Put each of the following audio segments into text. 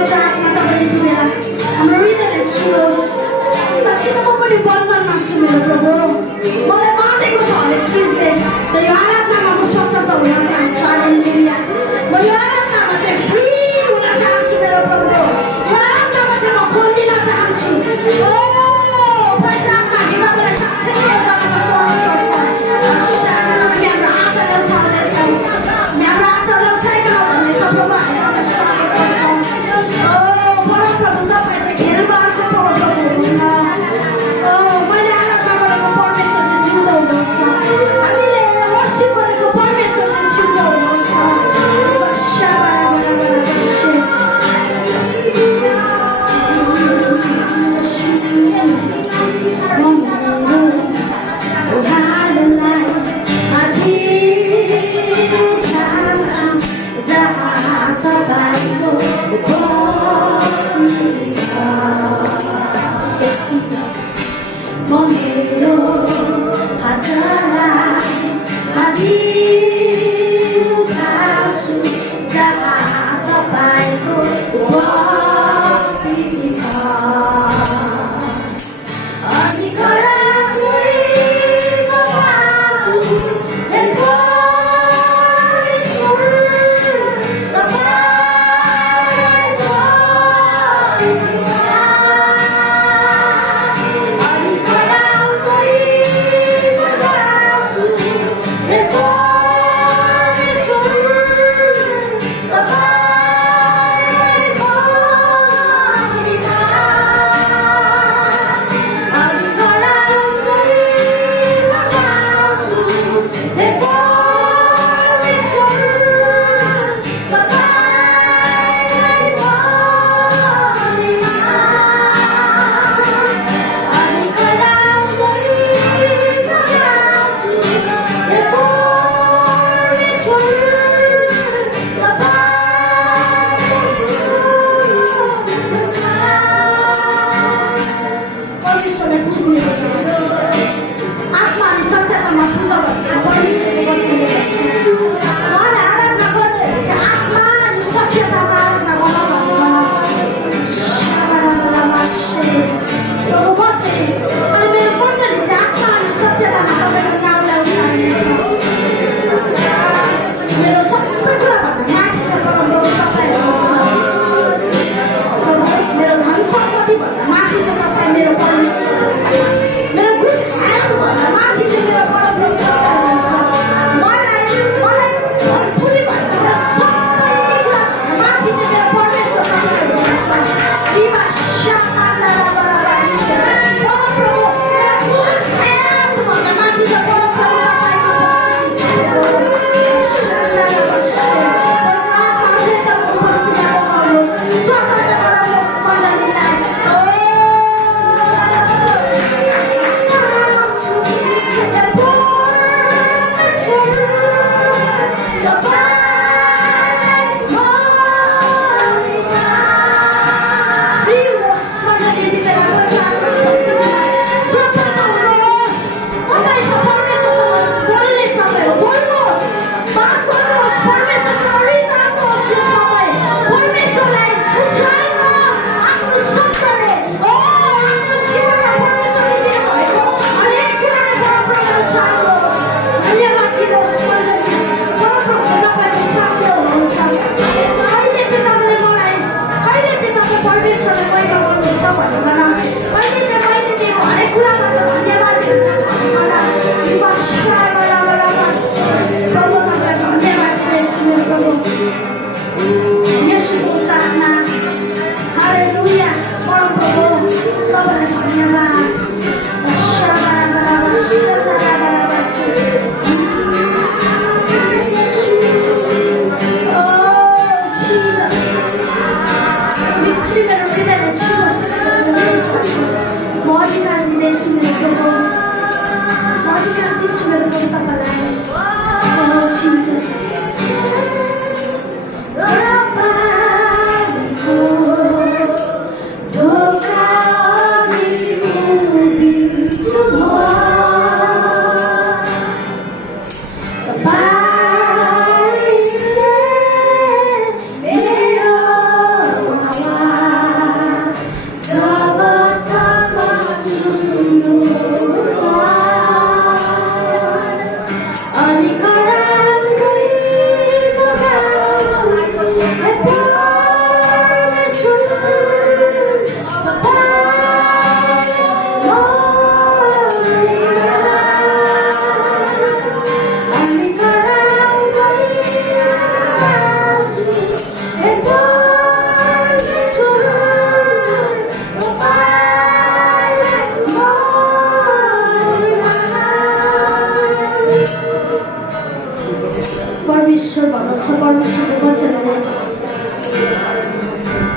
पवित्र आत्मा तपाईँले दिएर हाम्रो हृदयलाई छुनुहोस्। साँच्चै म पनि बन्धनमा छु मेरो प्रभु। मलाई बाँधेको छ हरेक चिजले। र यो आराधनामा म स्वतन्त्र हुन चाहन्छु। हालेलुया। म यो आराधनामा चाहिँ फ्री हुन चाहन्छु मेरो प्रभु। यो आराधनामा चाहिँ म खोलिन चाहन्छु। ओ पवित्र आत्मा हामीलाई साँच्चै यो जग्गामा सोध्नुपर्छ। हाम्रो हातलाई उठाउँदैछौँ। हाम्रो हातलाई उठाइकन भन्दैछौँ प्रभु हामीलाई स्वागत गर्छौँ। ओ परमप्रभु तपाईँ चाहिँ घेरबारको परमप्रभु हुनुहुन्छ। ओ मैले आराधना गरेको परमेश्वर चाहिँ जिउँदो हुनुहुन्छ। हामीले वर्शिप गरेको परमेश्वर चाहिँ जिउँदो हुनुहुन्छ।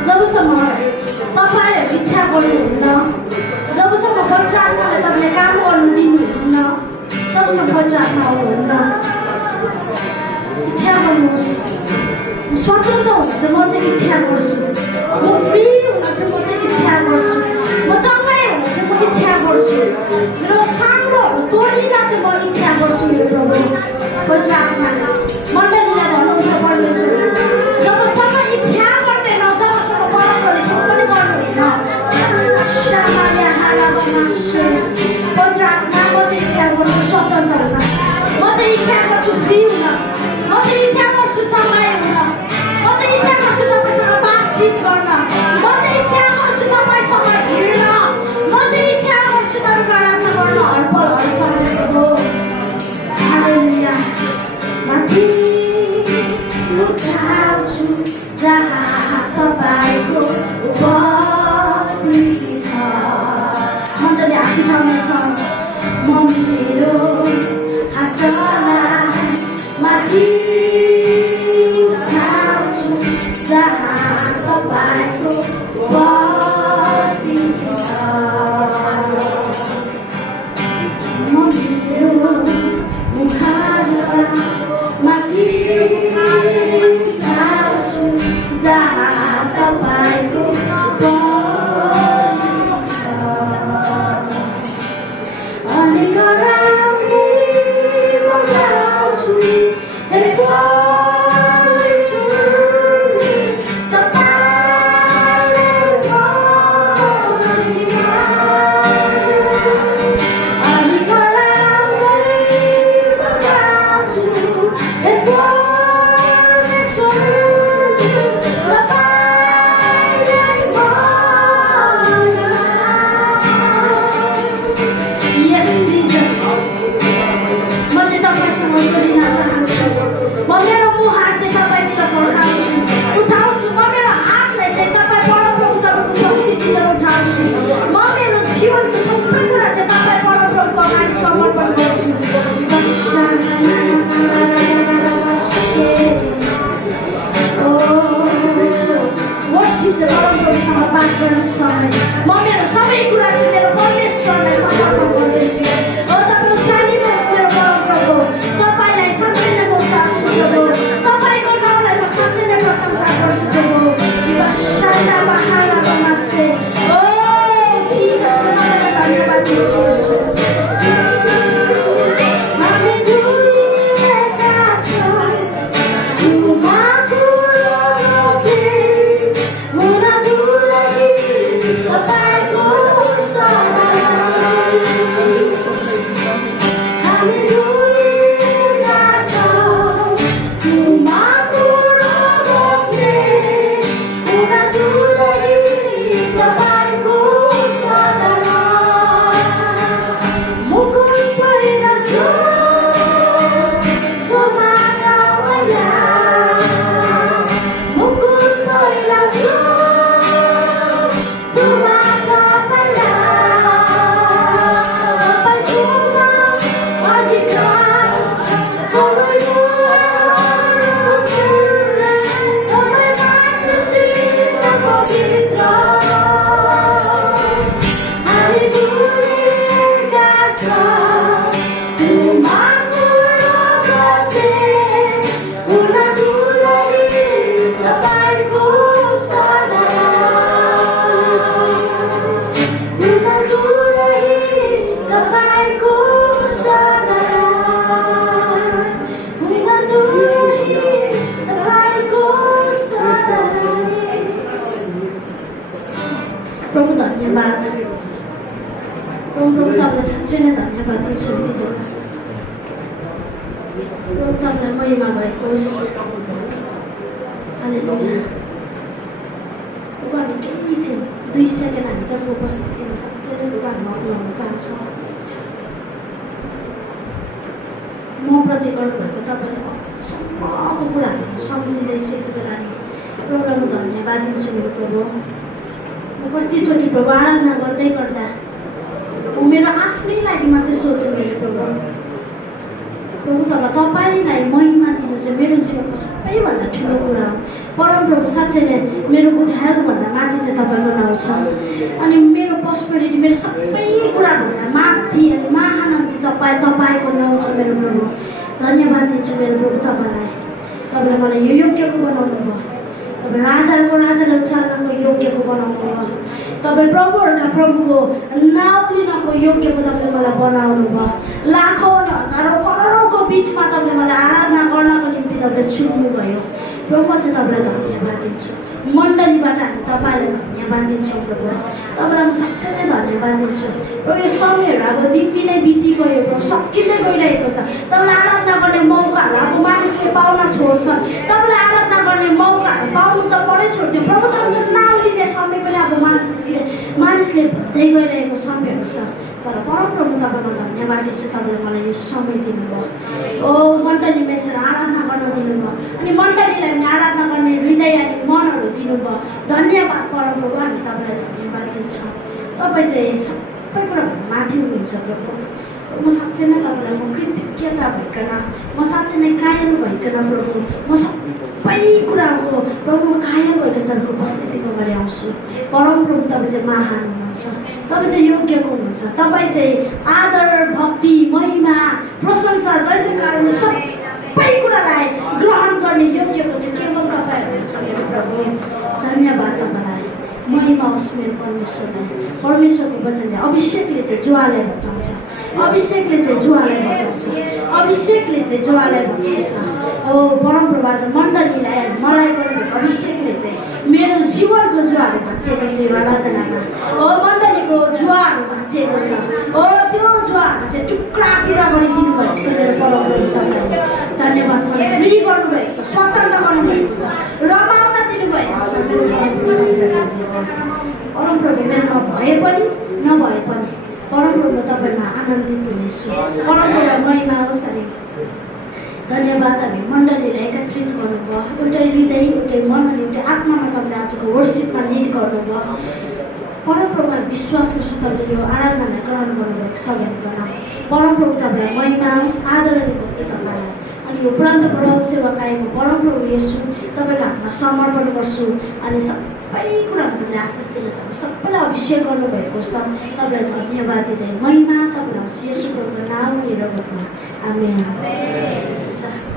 जबसम्म तपाईँहरू इच्छा गर्नुहुन्न, जबसम्म पवित्र आत्माले तपाईँले काम गर्नु दिनुहुन्न, तबसम्म पवित्र आत्मा आउनुहुन्न। इच्छा गर्नुहोस्, म स्वतन्त्र हुन चाहिँ म चाहिँ इच्छा गर्छु, म फ्री हुन चाहिँ म चाहिँ इच्छा गर्छु, म चङ्गाइ हुन चाहिँ म इच्छा गर्छु, मेरो साङ्गोहरू तोडिन चाहिँ म इच्छा गर्छु। मेरो प्रभु पवित्र आत्माले मण्डलीलाई भन्नुहुन्छ परमेश्वरले, जबसम्म इच्छा गर्दैन तबसम्म परमप्रभुले केही पनि गर्नुहुन्न। पवित्र आत्मा म चाहिँ इच्छा गर्छु स्वतन्त्र हुन, म चाहिँ इच्छा गर्छु फ्री हुन, म चाहिँ इच्छा गर्छु चङ्गाइ हुन, म चाहिँ इच्छा गर्छु तपाईँसँग बातचित गर्न, म चाहिँ इच्छा गर्छु तपाईँसँग हिँड्न, म चाहिँ इच्छा गर्छु तपाईँको आराधना गर्न हर पल हर समयको। हालेलुया। माथि उठाउँछु जहाँ तपाईँको उपस्थिति छ। मण्डली हात उठाउनेछ, म मेरो हातलाई माथि उठाउँछु जहाँ तपाईँको उपस्थिति छ। म मेरो मुखलाई माथि उठाउँछु जहाँ तपाईँको उपस्थिति छ। अनि गराउने म गाउँछु हे म मेरो सबै कुरा चाहिँ मेरो परमेश्वरलाई समर्पण गर्दैछु। तपाईँ उचालिनुहोस् मेरो परमप्रभु, तपाईँलाई साँच्चै नै म चाहन्छु प्रभु, तपाईँको नाउँलाई म साँच्चै नै प्रशंसा गर्छु प्रभु। ओ जिससको नाममा धन्यवाद दिन्छु। हामी दुईजना छौँ प्रभु धन्यवाद। प्रभु तपाईँलाई साँच्चै नै धन्यवाद दिन्छु। प्रभु तपाईँलाई महिमा भएको होस्। हालेलुया। प्रभु हामी केही छैन, 2 सेकेन्ड हामी तपाईँको उपस्थितिमा साँच्चै नै प्रभु हामी अप्नाउन चाहन्छौँ। म प्रति गर्नुभएको तपाईँले सम्पूर्ण कुराहरू सम्झिँदैछु। यति बेला प्रभुलाई म धन्यवाद दिन्छु मेरो प्रभु। कतिचोटि प्रभु आराधना गर्दै गर्दा म मेरो आफ्नै लागि मात्रै सोच्छु मेरो प्रभु। प्रभु तर तपाईँलाई महिमा दिनु चाहिँ मेरो जीवनको सबैभन्दा ठुलो कुरा हो। परमप्रभु साँच्चै नै मेरो गुड हेल्थभन्दा माथि चाहिँ तपाईँ बनाउँछ अनि मेरो पोस्पेरिटी मेरो सबै कुराभन्दा माथि अनि महान तपाईँको नाउँ छ मेरो प्रभु। धन्यवाद दिन्छु मेरो प्रभु तपाईँलाई। तपाईँले मलाई यो योग्यको बनाउनु भयो। तपाईँ राजाको राजाले उचाल्नको योग्यको बनाउनु भयो। तपाईँ प्रभुहरूका प्रभुको नाउँ लिनको योग्यको तपाईँले मलाई बनाउनु भयो। लाखौँ अनि हजारौँ करोडौँको बिचमा तपाईँले मलाई आराधना गर्नको निम्ति तपाईँले चुन्नु भयो। प्रभु चाहिँ तपाईँलाई धन्यवाद दिन्छु। मण्डलीबाट हामी तपाईँलाई धन्यवाद दिन्छौँ प्रभु। तपाईँलाई म साँच्चै नै धन्यवाद दिन्छु। प्रभु यो समयहरू अब दिनदिनै बिति गयो प्रभु, सकिँदै गइरहेको छ। तपाईँलाई आराधना गर्ने मौकाहरू अब मानिसले पाउन छोड्छन्। तपाईँलाई आराधना गर्ने मौकाहरू पाउनु त परै छोड्थ्यो प्रभु। तपाईँको नाउँ लिने समय पनि अब मानिसले भन्दै गइरहेको समयहरू छ। तर परमप्रभु तपाईँलाई धन्यवाद दिन्छु। तपाईँले मलाई यो समय दिनुभयो। ओ मण्डलीमा यसरी आराधना गर्न दिनुभयो अनि मण्डलीलाई पनि आराधना गर्ने हृदय अनि मनहरू दिनुभयो। धन्यवाद परमप्रभु, हामी तपाईँलाई धन्यवाद दिन्छौँ। तपाईँ चाहिँ सबै कुरा माथि हुनुहुन्छ प्रभु। म साँच्चै नै तपाईँलाई म कृतज्ञता भइकन, म साँच्चै नै कायल भइकन प्रभु, म सबै कुराको प्रभु कायल भइकन तपाईँको उपस्थितिको अगाडि आउँछु। परमप्रभु तपाईँ चाहिँ महान हुनुहुन्छ। तपाईँ चाहिँ योग्यको हुनुहुन्छ। तपाईँ चाहिँ आदर, भक्ति, महिमा, प्रशंसा, जय जयकारले सबै कुरालाई ग्रहण गर्ने योग्यको चाहिँ केवल तपाईँ हुनुहुन्छ मेरो प्रभु। धन्यवाद तपाईँलाई। महिमा होस् मेरो परमेश्वरलाई। परमेश्वरको वचनले अभिषेकले चाहिँ जुवालाई बचाउँछ। अभिषेकले चाहिँ जुवालाई बचाउँछ। अभिषेकले चाहिँ जुवालाई बचाउँछ। ओ परमप्रभु आज मण्डलीलाई मलाई पनि अभिषेकले चाहिँ मेरो जीवनको जुवाहरू भाँचिएको छ यो आराधनामा। ओ मण्डलीको जुवाहरू भाँचिएको छ। ओ त्यो जुवाहरू चाहिँ टुक्रा टुक्रा गरिदिनु भएको छ मेरो परमप्रभु तपाईँले। धन्यवाद। मलाई फ्री गर्नुभएको छ, स्वतन्त्र गर्नुभएको छ, रमाउन दिनुभएको छ मेरो परमप्रभु। मेरो भए पनि नभए पनि परमप्रभु तपाईँमा आनन्दित हुनेछु। परमप्रभु महिमा होस्। अनि धन्यवाद। हामी मण्डलीलाई एकत्रित गर्नुभयो। एउटै हृदय, एउटै मन अनि एउटै आत्मामा तपाईँले आजको वर्सिपमा लिड गर्नुभयो। परमप्रभु विश्वास गर्छु तपाईँले यो आराधनालाई ग्रहण गर्नुभएको छ भनेर। परमप्रभु तपाईँलाई महिमा होस्, आदर अनि भक्ति तपाईँलाई। अनि यो प्रान्त बढाउ सेवाकाईमा परमप्रभु येशू तपाईँको हातमा समर्पण गर्छु। अनि सबै कुरामा तपाईँले आशिष दिनु सक्नु, सबैलाई अभिषेक गर्नुभएको छ। तपाईँलाई धन्यवाद दिँदै महिमा तपाईँलाई होस् येशू प्रभुको नाम लिएर गर्नु। आमेन।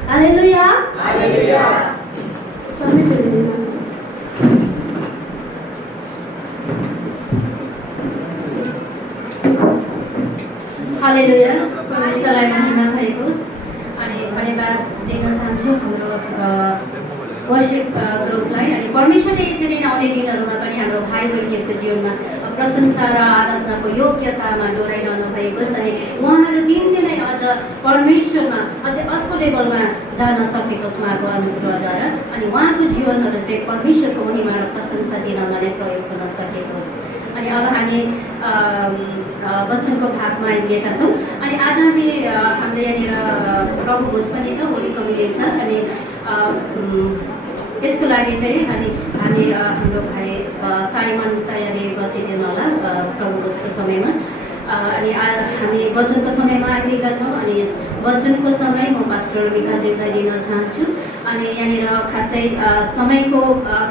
हालेलुया। हालेलुया। सबै हालेलुया। परमेश्वरलाई महिमा भएको होस्। अनि धन्यवाद दिन चाहन्छु हाम्रो वर्शिप ग्रुपलाई। अनि परमेश्वरले यसरी नै आउने दिनहरूमा पनि हाम्रो भाइ बहिनीहरूको जीवनमा प्रशंसा र आराधनाको योग्यतामा डोराइरहनु भएको छ। अनि उहाँहरू दिनदिनै अझ परमेश्वरमा अझै अर्को लेभलमा जान सकेको छ उहाँको अनुग्रहद्वारा। अनि उहाँको जीवनहरू चाहिँ परमेश्वरको महिमा र प्रशंसा दिनमा नै प्रयोग हुन सकेको छ। अनि अब हामी वचनको भागमा आइदिएका छौँ। अनि आज हाम्रो यहाँनिर प्रभु भोज पनि छ, होली कमिटी छ। अनि यसको लागि चाहिँ हामी हाम्रो भाइ साइमन तयारी बसिदिनु होला प्रभु भोजको समयमा। अनि हामी वचनको समयमा आइदिएका छौँ। अनि यस वचनको समय म पास्टर मिकाजीलाई दिन चाहन्छु। अनि यहाँनिर खासै समयको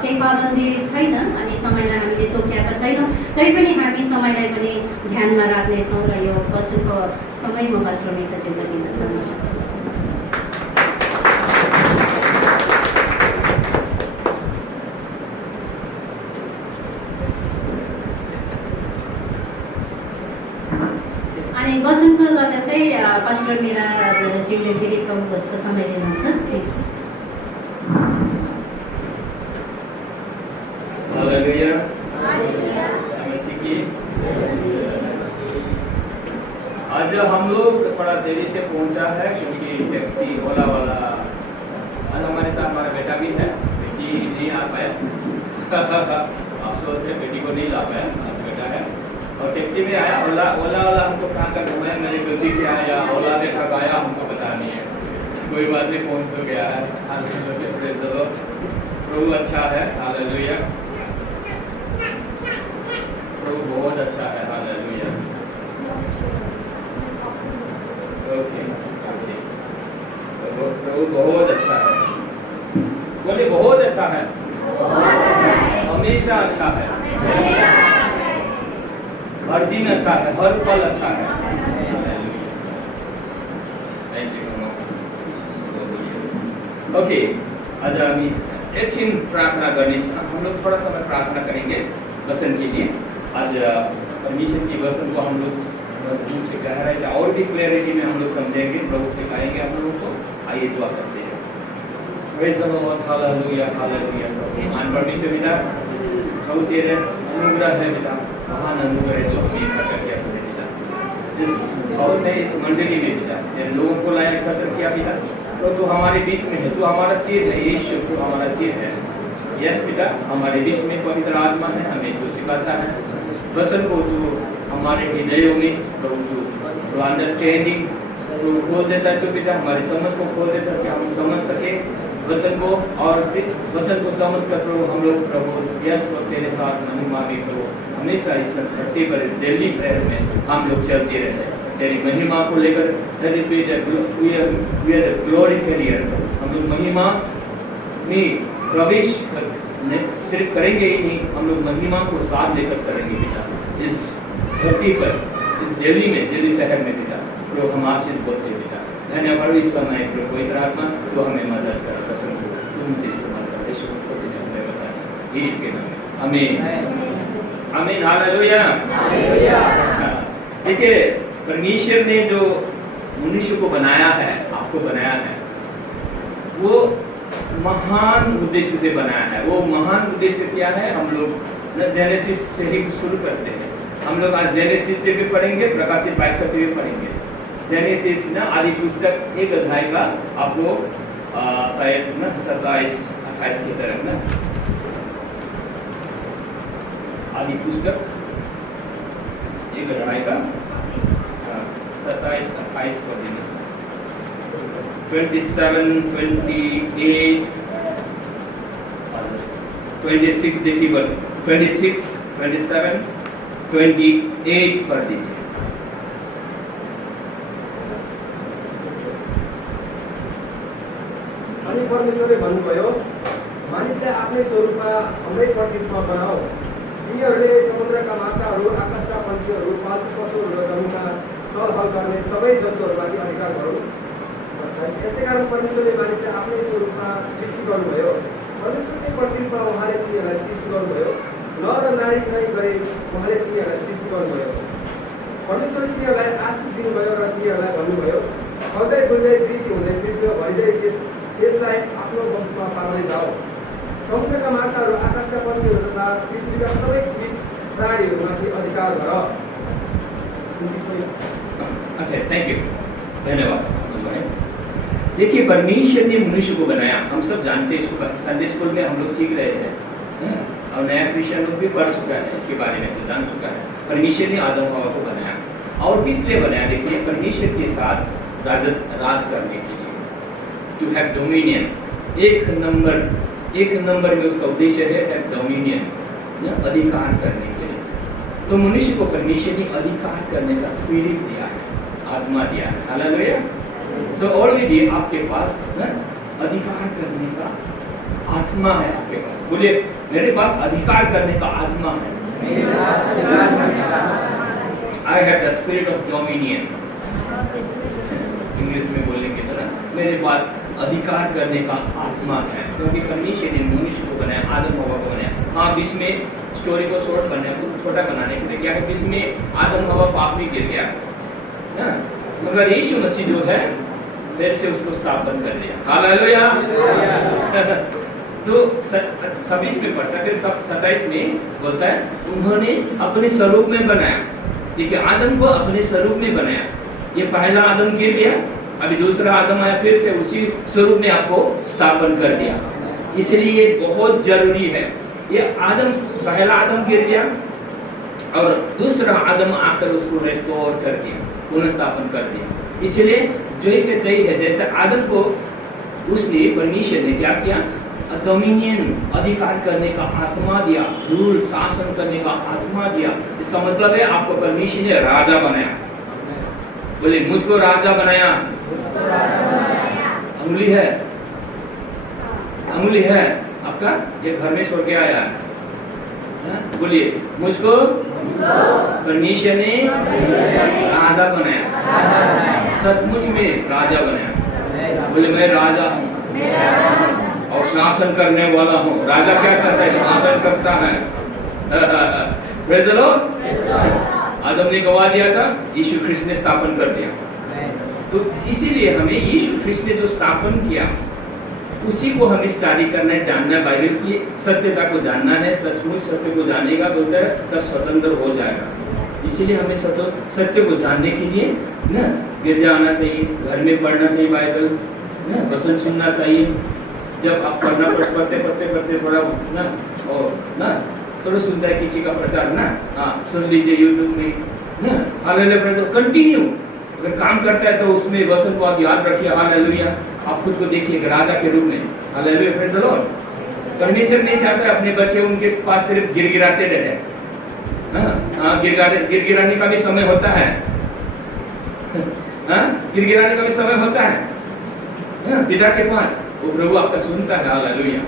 केही पाबन्दी छैन। अनि समयलाई हामीले तोकिएका छैनौँ, तैपनि हामी समयलाई पनि ध्यानमा राख्नेछौँ र यो वचनको समय म पास्टर मिकाजीलाई दिन चाहन्छु। अनि वचनको लगत्तै पास्टर मेरा जीवले फेरि प्रभु भोजको समय दिनुहुन्छ। हालेलुया। आज हम लोग थोड़ा देरी से पहुंचा है क्योंकि टैक्सी ओला वाला आज हमारे साथ हमारा बेटा भी है। बेटी नहीं आ पाया अफसोस है, बेटी को नहीं ला पाया, बेटा है। और टैक्सी में आया, ओला वाला हमको कहाँ तक घुमाया, मेरी गलती क्या है या ओला ने ठगाया हमको पता नहीं है। कोई बात नहीं, पहुँच तो गया है। Hallelujah, praise the Lord. प्रभु अच्छा है। हालेलुया, प्रभु बहुत अच्छा है। हालेलुया। ओके, प्रभु बहुत अच्छा है। बोलिए बहुत अच्छा है। हमेशा अच्छा है, हर दिन अच्छा है, हर पल अच्छा है। ओके, आज आम्ही एकछिन प्रार्थना गर्ने छ। हम लोग थोड़ा समय प्रार्थना करेंगे वचन के लिए। आज परमेश्वर की वचन को हम लोग मजबूत से गहराई से और भी क्लैरिटी में हम लोग समझेंगे, प्रभु सिखाएंगे हम लोगों को। आइए दुआ करते हैं। Praise the Lord, hallelujah, hallelujah। महान परमेश्वर पिता, प्रभु तेरे अनुग्रह है पिता, महान अनुग्रह है जो हमें इकट्ठा किया है पिता। इस और में इस मंडली में पिता, तेरे लोगों को लाया एकत्र किया पिता, तो तू हमारे बीच में है, तू हमारा सिर है, यीशु तू हमारा सिर है। यस पिता, हमारे बीच में पवित्र आत्मा है, हमें तू सिखाता है वचन को, तू हमारे हृदयों में प्रभु तू अंडरस्टैंडिंग तू खोल देता है, तो पिता हमारी समझ को खोल देता है कि हम समझ सके वचन को, और वचन को समझ कर प्रभु हम लोग प्रभु यस और तेरे साथ महिमा में प्रभु हमेशा इस धरती पर दिल्ली शहर में हम लोग चलते रहते हैं तेरी महिमा को लेकर। ग्लोरी कैरियर हम लोग महिमा में प्रवेश सिर्फ करेंगे ही नहीं, हम लोग महिमा को साथ लेकर चलेंगे पिता इस धरती पर, इस दिल्ली में, दिल्ली शहर में पिता। प्रभु हम आशीष बोलते हैं पिता, धन्यवाद इस समय प्रभु पवित्र आत्मा तो हमें मदद कर, पसंद हो तुम इस्तेमाल कर, यीशु को बताएं यीशु के नाम में आमीन आमीन हालेलुया। देखिए परमेश्वर ने जो मनुष्य को बनाया है, आपको बनाया है, वो महान उद्देश्य से बनाया है। वो महान उद्देश्य क्या है? हम लोग जेनेसिस से ही शुरू करते हैं। हम लोग आज जेनेसिस से भी पढ़ेंगे, प्रकाशित वाक्य से भी पढ़ेंगे। जेनेसिस ना आदि पुस्तक 1 अध्याय का आप लोग शायद ना 27-28 की तरफ ना आदि पुस्तक 1 अध्याय का 27-28 पढ़ देंगे। 27, 28, 26 देखिए, 26, 27, 28 पढ़ दीजिए। अनि परमेश्वरले भन्नुभयो, मानिसलाई आफ्नै स्वरूपमा हाम्रै प्रतिरूपमा बनाऊ। तिनीहरूले समुद्रका माछाहरू, आकाशका पन्छीहरू, पाल्तु पशुहरू र जमिनमा चलहल गर्ने सबै जन्तुहरूमाथि अधिकार गरौँ। यसै कारण परमेश्वरले मानिसलाई आफ्नै स्वरूपमा सृष्टि गर्नुभयो। परमेश्वरकै प्रतिरूपमा उहाँले तिनीहरूलाई सृष्टि गर्नुभयो। नर र नारी नै गरे उहाँले तिनीहरूलाई सृष्टि गर्नुभयो। परमेश्वरले तिनीहरूलाई आशिष दिनुभयो र तिनीहरूलाई भन्नुभयो, फल्दै फुल्दै वृद्धि हुँदै पृथ्वीमा भरिँदै यसलाई आफ्नो वंशमा पार्दै जाओ। समुद्रका माछाहरू, आकाशका पन्छीहरू तथा पृथ्वीका सबै जीव प्राणीहरूमाथि अधिकार गर। थैंक यू, धन्यवाद। देखिए परमेश्वर ने मनुष्य को बनाया, हम सब जानते हैं इसको, संडे स्कूल में हम लोग सीख रहे हैं और नया क्रिश्चियन लोग भी पढ़ चुका है, इसके बारे में तो जान चुका है। परमेश्वर ने आदम हवा को बनाया, और किस लिए बनाया? देखिए परमेश्वर के साथ राज करने के लिए, टू हैव डोमिनियन। एक नंबर में उसका उद्देश्य है डोमिनियन, अधिकार करने के लिए। तो मनुष्य को परमेश्वर ने अधिकार करने का स्पिरिट दिया है, आत्मा दिया है। हालेलुया। सो ऑलरेडी आपके पास अधिकार करने का आत्मा है आपके पास। बोले मेरे पास अधिकार करने का आत्मा है। I have the spirit of dominion. English में बोलेंगे तो ना, मेरे पास अधिकार करने का आत्मा है, क्योंकि परमेश्वर ने मनुष्य को बनाया, आदम हवा को बनाया। हाँ, बीच में स्टोरी को शॉर्ट करने को छोटा बनाने के लिए क्या है, बीच में आदम हवा पाप में गिर गया ना, मगर यीशु मसीह जो है फिर से उसको स्थापन कर दिया। हालेलुया। तो 26 में पढ़ता, फिर 27 में बोलता है उन्होंने अपने स्वरूप में बनाया। देखिए आदम को अपने स्वरूप में बनाया। ये पहला आदम गिर गया, अभी दूसरा आदम आया, फिर से उसी स्वरूप में आपको स्थापन कर दिया। इसलिए ये बहुत जरूरी है। ये आदम, पहला आदम गिर गया और दूसरा आदम आकर उसको रेस्टोर कर दिया, पुनर्स्थापन कर दिया। इसलिए जो एक तय है, जैसे आदम को उसने परमेश्वर ने क्या किया, डोमिनियन, अधिकार करने का आत्मा दिया, रूल शासन करने का आत्मा दिया। इसका मतलब है आपको परमेश्वर ने राजा बनाया। बोले मुझको राजा बनाया। अंगुली है, अंगुली है आपका, ये घर में छोड़ के आया है। बोलिए, मुझको परमेश्वर ने राजा बनाया, सचमुच में राजा बनाया। बोले मैं राजा हूँ और शासन करने वाला हूँ। राजा क्या करता है? शासन करता है। Praise the Lord. आदम ने गवा दिया था, यीशु ख्रिस्त ने स्थापन कर दिया। तो इसीलिए हमें यीशु ख्रिस्त ने जो स्थापन किया उसी को हमें स्टडी करना है, जानना है, बाइबल की सत्यता को जानना है। सचमुच सत्य को जानेगा बोलता है तब स्वतंत्र हो जाएगा। इसीलिए हमें सत्य को जानने के लिए ना गिरजा आना चाहिए, घर में पढ़ना चाहिए बाइबल, ना वचन सुनना चाहिए। जब आप पढ़ते थोड़ा ना और ना थोड़ा सुनता है किसी का प्रचार ना, हाँ सुन लीजिए यूट्यूब में ना। हालेलुया, कंटिन्यू अगर काम करता है तो उसमें वचन को आप याद रखिए। हालेलुया, आप खुद को देखिए एक राजा के रूप में। Hallelujah, praise the Lord. परमेश्वर नहीं चाहता अपने बच्चे उनके पास सिर्फ गिरगिराते रहे। हाँ, गिरगिराने का भी समय होता है। हाँ, गिरगिराने का भी समय होता है। हाँ, पिता के पास वो प्रभु आपका सुनता है। हालेलुया।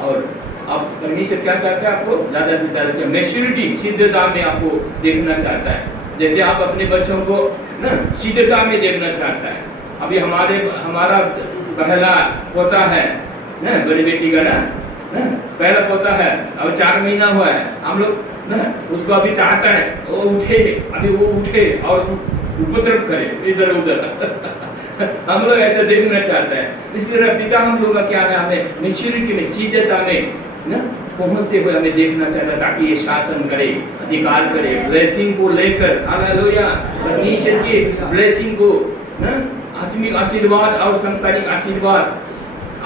और आप परमेश्वर क्या चाहता है? आपको ज्यादा से ज्यादा मैच्योरिटी, सिद्धता में आपको देखना चाहता है। जैसे आप अपने बच्चों को ना सिद्धता में देखना चाहता है। अभी हमारा पहला पोता है ना, बड़ी बेटी का ना पहला पोता है, अब 4 महीना हुआ है। हम लोग ना उसको अभी चाहता है वो उठे और उपद्रव करे इधर उधर। हम लोग ऐसा देखना चाहता है। इसलिए पिता हम लोग का क्या है, हमें मैच्योरिटी में, सिद्धता में ना पहुंचते हुए हमें देखना चाहता है ताकि ये शासन करे, अधिकार करे, ब्लेसिंग को लेकर। हालेलुया, परमेश्वर की ब्लेसिंग को ना, आत्मिक आशीर्वाद और सांसारिक आशीर्वाद,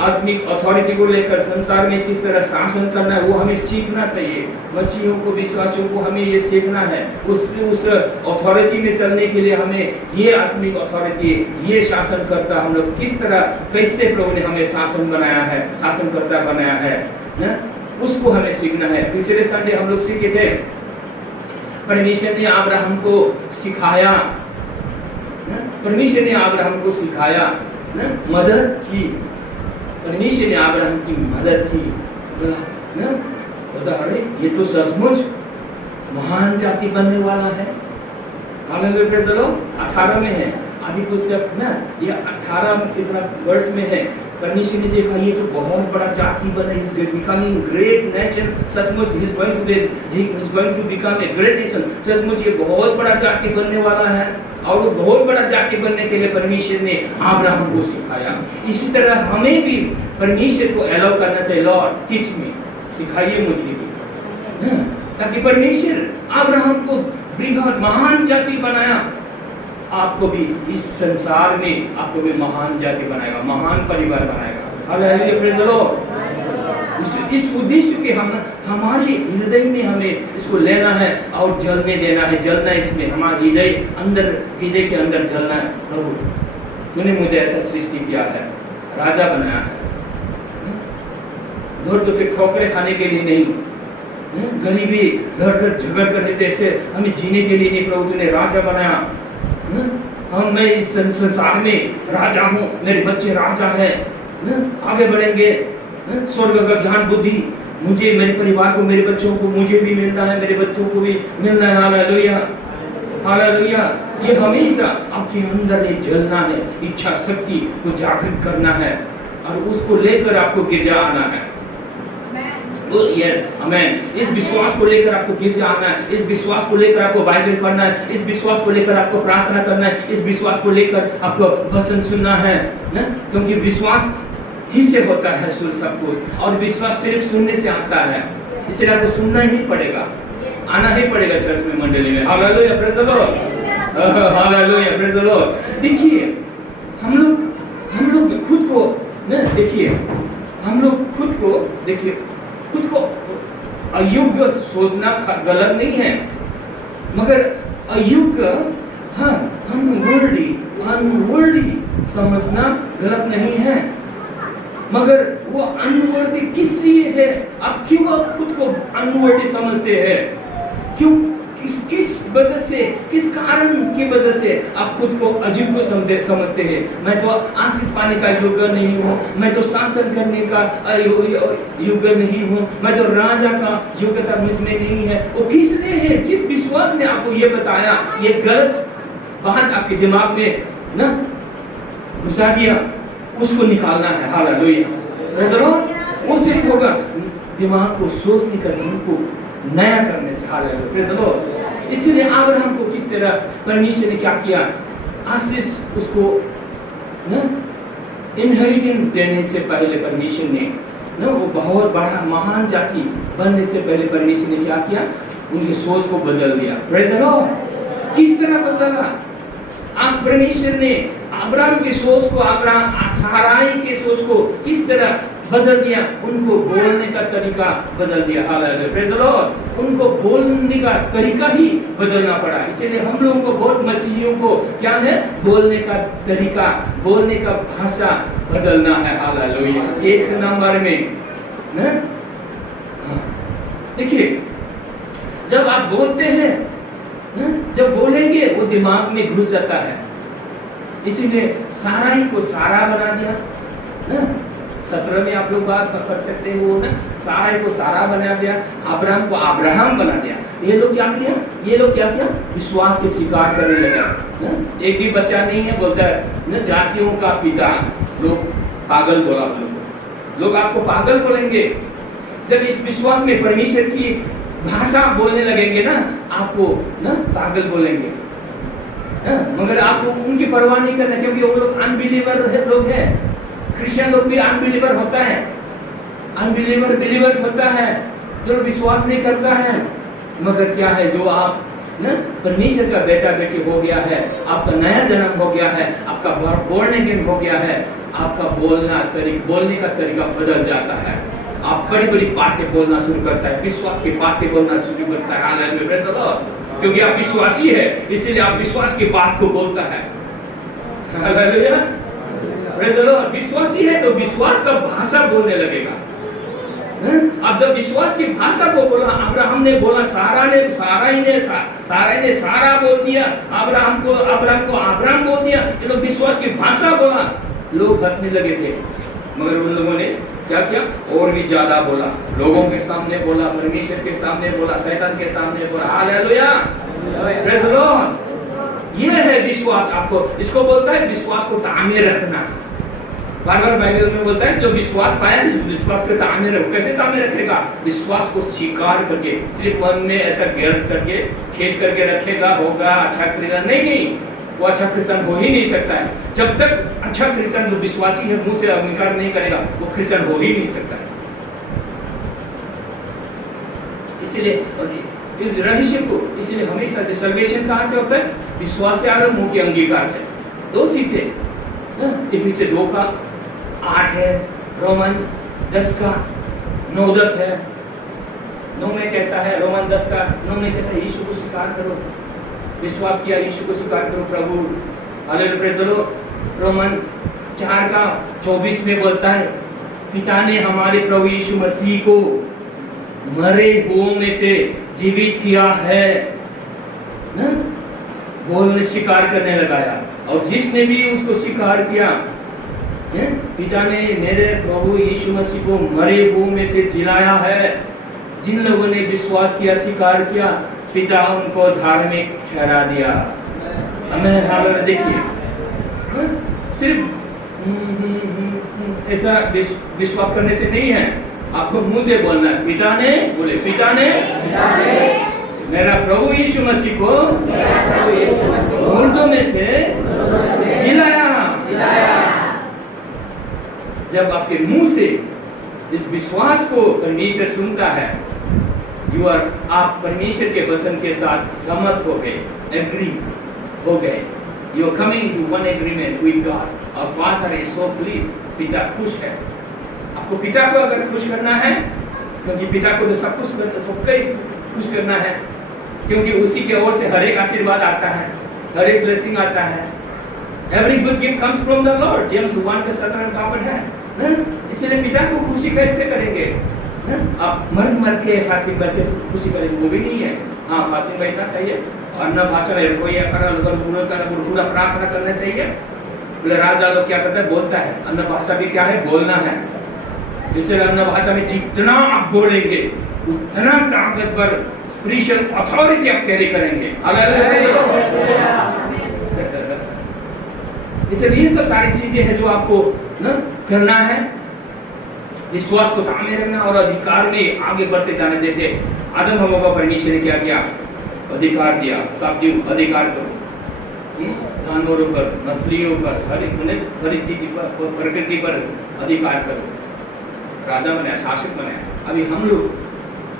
आत्मिक अथॉरिटी को लेकर संसार में किस तरह शासन करना है वो हमें सीखना चाहिए। मसीहों को, विश्वासियों को हमें ये सीखना है। उस अथॉरिटी में चलने के लिए हमें ये आत्मिक अथॉरिटी, ये शासन करता हम लोग किस तरह, कैसे प्रभु ने हमें शासन बनाया है, शासनकर्ता बनाया है ना, उसको हमें सीखना है। पिछले संडे हम लोग सीखे थे, परमेश्वर ने अब्राहम को सिखाया, परमेश्वर ने अब्राहम को सिखाया ना, मदद की। परमेश्वर ने अब्राहम की मदद की ना, बता अरे ये तो सचमुच महान जाति बनने वाला है। Hallelujah, praise the Lord. 18 में है आदि पुस्तक ना, ये 18 कितना वर्ष में है। परमेश्वर ने देखा ये तो बहुत बड़ा जाति बना, इज बिकमिंग ग्रेट नेशन। सचमुच he is going to become a great nation. सचमुच ये बहुत बड़ा जाति बनने वाला है। और वो बहुत बड़ा जाति बनने के लिए परमेश्वर ने अब्राहम को सिखाया। इसी तरह हमें भी परमेश्वर को अलाउ करना चाहिए, लॉर्ड टीच मी, सिखाइए मुझे भी, ताकि परमेश्वर अब्राहम को बृहद महान जाति बनाया, आपको भी इस संसार में आपको भी महान जाति बनाएगा, महान परिवार बनाएगा। Hallelujah, praise the Lord. इस उद्देश्य के हम हमारे हृदय में हमें इसको लेना है और जलने देना है, जलना इसमें हमारे हृदय के अंदर जलना है। प्रभु तूने मुझे ऐसा सृष्टि किया है, राजा बनाया है, धोर के ठोकरे खाने के लिए नहीं, गरीबी घर झगड़ कर रहते ऐसे हमें जीने के लिए नहीं। प्रभु तूने राजा बनाया। मैं इस संसार में राजा हूँ, मेरे बच्चे राजा है, आगे बढ़ेंगे। स्वर्ग का ज्ञान बुद्धि मुझे, मेरे परिवार को, मेरे बच्चों को, मुझे भी मिलना है, मेरे बच्चों को भी मिलना है। Hallelujah, hallelujah. ये हमेशा आपके अंदर ये जलना है, इच्छा शक्ति को जागृत करना है और उसको लेकर आपको गिरजा आना है। यस, आमेन। इस विश्वास को लेकर आपको गिरजा आना है, इस विश्वास को लेकर आपको बाइबल पढ़ना है, इस विश्वास को लेकर आपको प्रार्थना करना है, इस विश्वास को लेकर आपको वचन सुनना है, क्योंकि विश्वास ही से होता है सब कुछ, और विश्वास सिर्फ सुनने से आता है। इसलिए आपको सुनना ही पड़ेगा, आना ही पड़ेगा चर्च में, मंडली में। Hallelujah, praise the Lord, hallelujah, praise the Lord. देखिए हम लोग खुद को देखिए, हम लोग खुद को अयोग्य सोचना गलत नहीं है, मगर अयोग्य, हाँ, अनवर्दी समझना गलत नहीं है। मगर वो अनवर्दी किस लिए है? आप क्यों खुद को अनवर्दी समझते हैं? क्यों, किस वजह से, किस कारण की वजह से आप खुद को अजीब को समझते हैं? मैं तो आशीष पाने का योग्य नहीं हूँ, मैं तो शासन करने का योग्य नहीं हूँ, मैं तो राजा का योग्यता मुझ में नहीं है। वो किसने है, किस विश्वास ने आपको ये बताया? ये गलत बात आपके दिमाग में ना घुसा दिया, उसको निकालना है। हालेलुया। वो सिर्फ होगा दिमाग को सोचने का ढंग को नया करने से। हालेलुया। इसलिए अब्राहम को किस तरह परमेश्वर ने क्या किया? आशीष उसको इनहेरिटेंस देने से पहले परमेश्वर ने ना वो बहुत बड़ा महान जाति बनने से पहले परमेश्वर ने क्या किया? उनकी सोच को बदल दिया। Praise the Lord. किस तरह बदला? आप परमेश्वर ने अब्राहम की सोच को, अब्राहम साराई की सोच को किस तरह बदल दिया? उनको बोलने का तरीका बदल दिया। हालेलुया। Praise the Lord. उनको बोलने का तरीका ही बदलना पड़ा। इसलिए हम लोगों को, बहुत मसीहियों को क्या है? बोलने का तरीका, बोलने का भाषा बदलना है। हालेलुया। एक नंबर में ना, देखिए जब आप बोलते हैं, जब बोलेंगे वो दिमाग में घुस जाता है। इसीलिए साराई को सारा बना दिया। 17 में आप लोग बात कर सकते हो ना, साराई को सारा बना दिया, अब्राहम को अब्राहम बना दिया। ये लोग क्या किया? ये लोग क्या किया? विश्वास के शिकार करने लगे। एक भी बच्चा नहीं है, बोलता है ना जातियों का पिता। लोग पागल बोला, लोग आपको पागल बोलेंगे। जब इस विश्वास में परमेश्वर की भाषा बोलने लगेंगे ना, आपको ना पागल बोलेंगे। मगर आपको उनकी परवाह नहीं करना, क्योंकि वो लोग अनबिलीवर लोग हैं। क्रिश्चियन लोग भी अनबिलीवर होता है, अनबिलीवर बिलीवर्स होता है, जो विश्वास नहीं करता है। मगर क्या है, जो आप ना परमेश्वर का बेटा बेटी हो गया है, आपका नया जन्म हो गया है, आपका बोर्न अगेन हो गया है, आपका बोलने का तरीका बदल जाता है। आप बड़ी बड़ी बातें बोलना शुरू करता है, विश्वास की बातें बोलना शुरू करता है। हालेलुया। क्योंकि आप विश्वासी है, इसलिए आप विश्वास की बात को बोलता है। हालेलुया। Praise the Lord. विश्वासी है तो विश्वास का भाषा बोलने लगेगा। अब जब विश्वास की भाषा को बोला, अब्राहम ने बोला, साराई ने सारा बोल दिया, अब्राहम को अब्राहम बोल दिया। ये लोग विश्वास की भाषा बोला, लोग हंसने लगे थे। मगर उन लोगों ने क्या किया? और भी ज्यादा बोला, लोगों के सामने बोला, परमेश्वर के सामने बोला, शैतान के सामने बोला। हालेलुया। Praise the Lord. ये है विश्वास। आपको इसको बोलता है विश्वास को तामीर रखना। बार-बार बाइबल में बोलता है जो विश्वास पाया है, विश्वास को तामीर रखो। कैसे तामीर रखेगा? विश्वास को स्वीकार करके, सिर्फ मन में ऐसा गिरफ्त करके, खेद करके रखेगा, होगा अच्छा क्रिश्चियन नहीं, वो अच्छा क्रिश्चियन हो ही नहीं सकता है। जब तक अच्छा क्रिश्चियन जो विश्वासी है मुंह से अंगीकार नहीं करेगा, वो क्रिश्चियन हो ही नहीं सकता है। इसलिए इस रहस्य को, इसलिए हमेशा से सल्वेशन कहाँ से होता है? विश्वास से और मुंह के अंगीकार से। दो चीजें। इफिसियंस 2 का 8 है, रोमन 10 का 9-10 है। 9 में कहता है, रोमन 10 का 9 में कहता है यीशु को स्वीकार करो, विश्वास किया, यीशु को स्वीकार करो प्रभु। Hallelujah. Praise the Lord. Roman 4 का 24 में बोलता है, पिता ने हमारे प्रभु यीशु मसीह को मरे हुओं में से जीवित किया है, ना? बोलने स्वीकार करने लगाया, और जिसने भी उसको स्वीकार किया, पिता ने मेरे प्रभु यीशु मसीह को मरे हुओं में से जिलाया है। जिन लोगों ने विश्वास किया, स्वीकार किया, पिता उनको धार्मिक ठहरा दिया। हमें हालेलुया। देखिए, सिर्फ ऐसा विश्वास करने से नहीं है, आपको मुंह से बोलना है। पिता ने, बोले पिता ने मेरा प्रभु यीशु मसीह को मुर्दों में से जिलाया। जब आपके मुंह से इस विश्वास को परमेश्वर सुनता है, आप परमेश्वर के वचन के साथ सहमत हो गए, एग्री हो गए। You are coming to one agreement with God. और फादर इज सो प्लीज, पिता खुश है। आपको पिता को अगर खुश करना है, क्योंकि पिता को तो सब कुछ सबको खुश करना है, क्योंकि उसी के ओर से हर एक आशीर्वाद आता है, हर एक ब्लेसिंग आता है। Every good gift comes from the Lord. James 1 के 17 का वर्ड है। इसलिए पिता को खुशी कैसे करेंगे? आप मर के फास्टिंग करके खुशी करेंगे, वो भी नहीं है। हाँ, फास्टिंग बैठना चाहिए, अन्न भाषा में कोई पूरा प्रार्थना करना चाहिए। बोले राजा लोग क्या करते हैं, बोलता है। अन्न भाषा भी क्या है, बोलना है। इसलिए अन्न भाषा में जितना आप बोलेंगे उतना ताकतवर स्पिरिचुअल अथॉरिटी आप कैरी करेंगे। इसलिए ये सब सारी चीजें हैं जो आपको ना करना है। विश्वास को थामे रखना और अधिकार में आगे बढ़ते जाना। जैसे आदम हवा को परमेश्वर ने क्या किया, अधिकार दिया, साब्यू अधिकार करो जानवरों पर, मछलियों पर, हर एक परिस्थिति पर, प्रकृति पर अधिकार करो। राजा बनाया, शासक बनाया। अभी हम लोग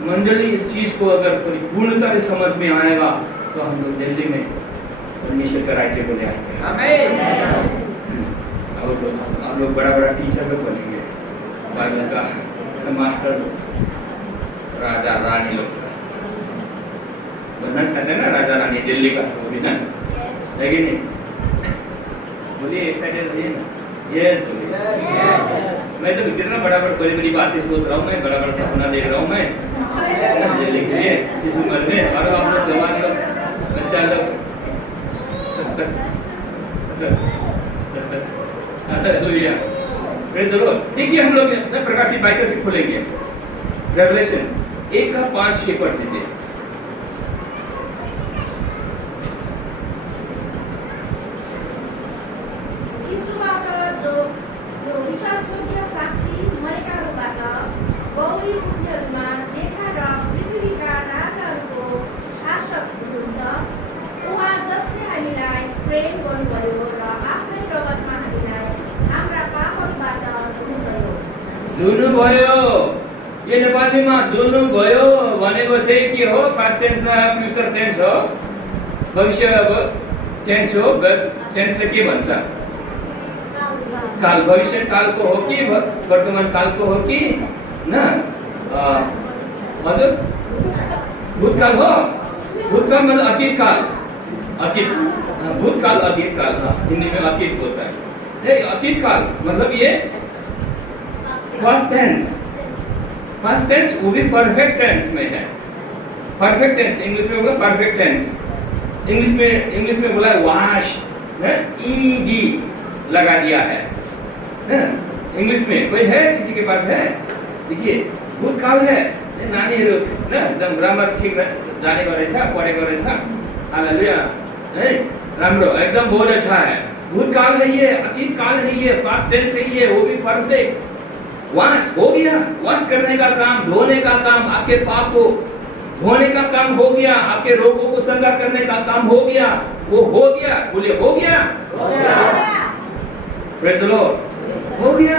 मंडली इस चीज को अगर पूर्णता से समझ में आएगा तो हम लोग दिल्ली में परमेश्वर का राज्य को ले आएंगे। हम लोग बड़ा बड़ा टीचर लोग बनेंगे, बाइबल का मास्टर लोग, राजा रानी लोग बनना चाहते हैं ना। राजा रानी दिल्ली का वो भी ना, लेकिन नहीं बोलिए एक्साइटेड रहिए ना। यस मैं तो कितना बड़ा बड़ी बातें सोच रहा हूँ, मैं बड़ा बड़ा सपना देख रहा हूँ मैं दिल्ली के लिए इस उम्र में। और आप लोग जवान लोग, बच्चा लोग, देखिए हम लोग प्रकाशित बाइबल से खोलेंगे रेवलेशन 1:5-6 पढ़ते थे। दुनु भयो, ये नेपालीमा दुनु भयो भनेको चाहिँ के हो, पास्ट टेन्स र फ्युचर टेन्स हो, भविष्य टेन्स हो। टेन्सले के भन्छ, काल, भविष्य कालको हो कि वर्तमान कालको हो कि न हजुर भूतकाल हो। भूतकाल मतलब अतीत काल, अतीत भूतकाल अतीत काल, हिंदी में अतीत बोलता है। अतीत काल मतलब ये फर्स्ट टेंस वो भी परफेक्ट टेंस में है। परफेक्ट टेंस इंग्लिश में बोला परफेक्ट टेंस। इंग्लिश में बोला वाश, ईडी लगा दिया है। इंग्लिश में कोई है, किसी के पास है? देखिए भूतकाल है, नानीहरु न एकदम ग्रामर ठीक जाने गरेछ, पढेको रहेछ। हालेलुया, है राम्रो, एकदम बहुत अच्छा है। भूतकाल है ये, अतीत काल है ये, पास्ट टेंस है ये, वो भी परफेक्ट। वाश हो गया, वाश करने का काम, धोने का काम, आपके पाप को धोने का काम हो गया, आपके रोगों को संगा करने का काम हो गया, वो हो गया। बोलिए हो गया, हो गया। प्रेज़ द लॉर्ड, हो गया।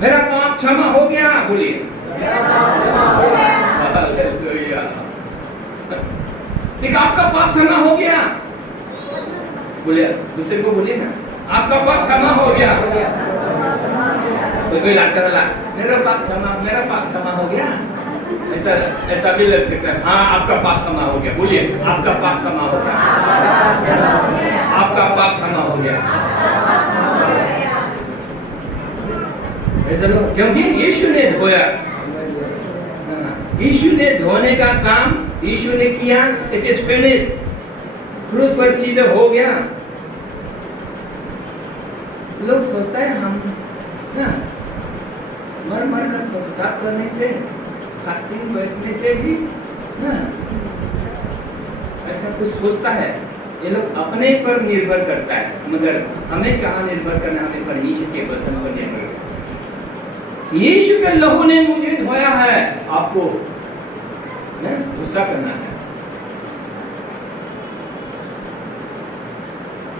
मेरा पाप क्षमा हो गया, बोलिए मेरा पाप क्षमा हो गया। हालेलुया। ठीक, आपका पाप क्षमा हो गया, बोलिए दूसरे को बोलिए ना, आपका पाप क्षमा हो गया। कोई लागता है मेरा पाप क्षमा हो गया, ऐसा भी लग सकता है। हाँ आपका पाप क्षमा हो गया, बोलिए आपका पाप क्षमा हो गया, आपका पाप क्षमा हो गया। ऐसा लो, क्योंकि यीशु ने धोया, यीशु ने धोने का काम यीशु ने किया। इट इज फिनिश, क्रूस पर सीधे हो गया। लोग सोचता है हम मर कर पश्चाताप करने से, फास्टिंग बैठने से ही ऐसा कुछ सोचता है। ये लोग अपने पर निर्भर करता है, मगर हमें कहाँ निर्भर करना, हमें परमेश्वर के वचन पर निर्भर करना। यीशु के लहू ने मुझे धोया है, आपको गुस्सा करना है,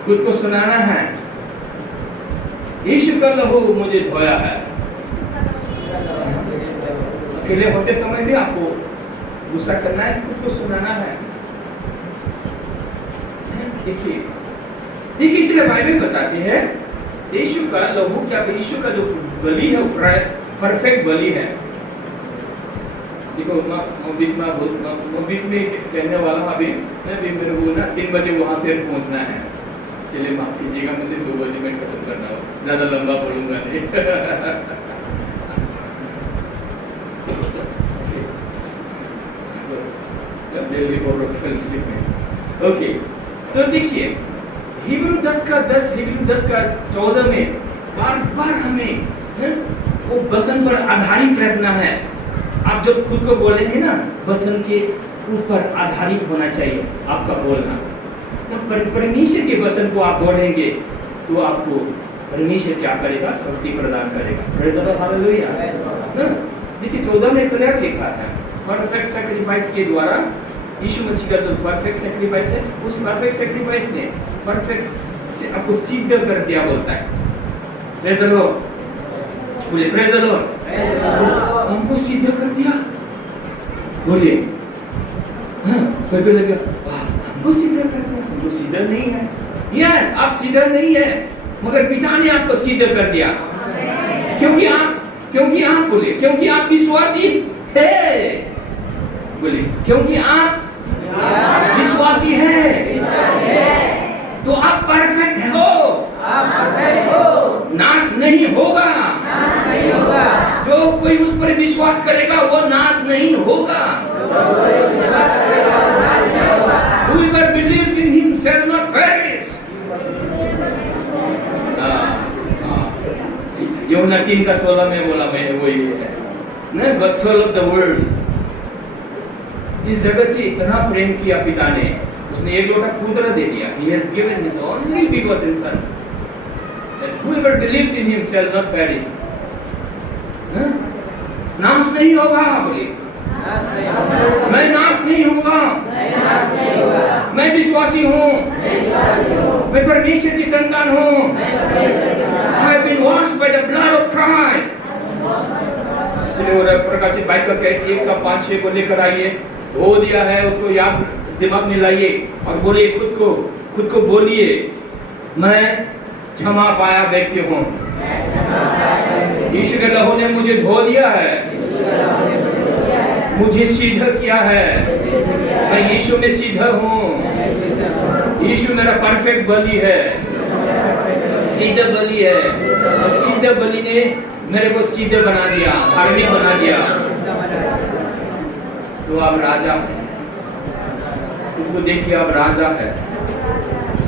खुद को सुनाना है। यीशु का लहू मुझे धोया है। अकेले होते समय भी आपको गुस्सा करना है, खुद को सुनाना है। देखिए इसलिए बाइबल बताती है यीशु का लहू क्या, यीशु का जो बलि है वो परफेक्ट बलि है। देखो मैं बीच में कहने वाला हूँ, अभी मेरे को ना 3 बजे वहाँ पे पहुँचना है, इसलिए माफ कीजिएगा, मुझे 2 बजे में खत्म करना हो, ज्यादा लंबा बोलूंगा नहीं। दिल्ली बोर्ड फेलोशिप में। ओके, तो देखिए हिब्रू 10 का 14 में बार हमें वो वचन पर आधारित रहना है। आप जब खुद को बोलेंगे ना, वचन के ऊपर आधारित होना चाहिए आपका बोलना। जब परमेश्वर के वचन को आप बोलेंगे तो आपको परमेश्वर क्या करेगा? शक्ति प्रदान करेगा। Praise the Lord, hallelujah. देखिए 14 में क्लियर लिखा है, परफेक्ट सैक्रिफाइस के द्वारा यीशु मसीह का जो परफेक्ट सैक्रिफाइस है, उस परफेक्ट सैक्रिफाइस ने परफेक्ट आपको सिद्ध कर दिया बोलता है। प्रेज़ द लॉर्ड, बोले प्रेज़ द लॉर्ड। हमको सिद्ध कर दिया, बोले कोई तो लगे हमको सिद्ध कर दिया, हमको सिद्ध नहीं है। यस, आप सिद्ध नहीं है, मगर पिता ने आपको सिद्ध कर दिया। क्योंकि आप बोले, क्योंकि आप विश्वासी है। बोले क्योंकि आप विश्वासी है, तो आप परफेक्ट हो, नाश नहीं होगा। जो कोई उस पर विश्वास करेगा वो नाश नहीं होगा। Whoever believes in him shall not perish. यूहन्ना 3 का 16 में बोला मैंने, वही है ना, God so loved the world। इस जगत से इतना प्रेम किया पिता ने, उसने एक लोटा पुत्र दे दिया। He has given his only begotten son that whoever believes in him shall not perish। नाश नहीं होगा। बोले मैं नाश नहीं होगा, मैं विश्वासी हूँ, मैं परमेश्वर की संतान हूँ। I have been washed by the blood of Christ। इसलिए वो प्रकाशित बाइबल का कहती है 1:5-6 को लेकर आइए, धो दिया है, उसको याद दिमाग में लाइए और बोलिए, खुद को बोलिए, मैं क्षमा पाया व्यक्ति हूँ। यीशु के लहू ने मुझे धो दिया है, मुझे सिद्ध किया है, मैं यीशु में सिद्ध हूँ। यीशु मेरा परफेक्ट बलि है, सिद्ध बलि है, और सिद्ध बलि ने मेरे को सिद्ध बना दिया, धार्मिक बना दिया। तो आप राजा हैं, तुमको देखिए आप राजा है,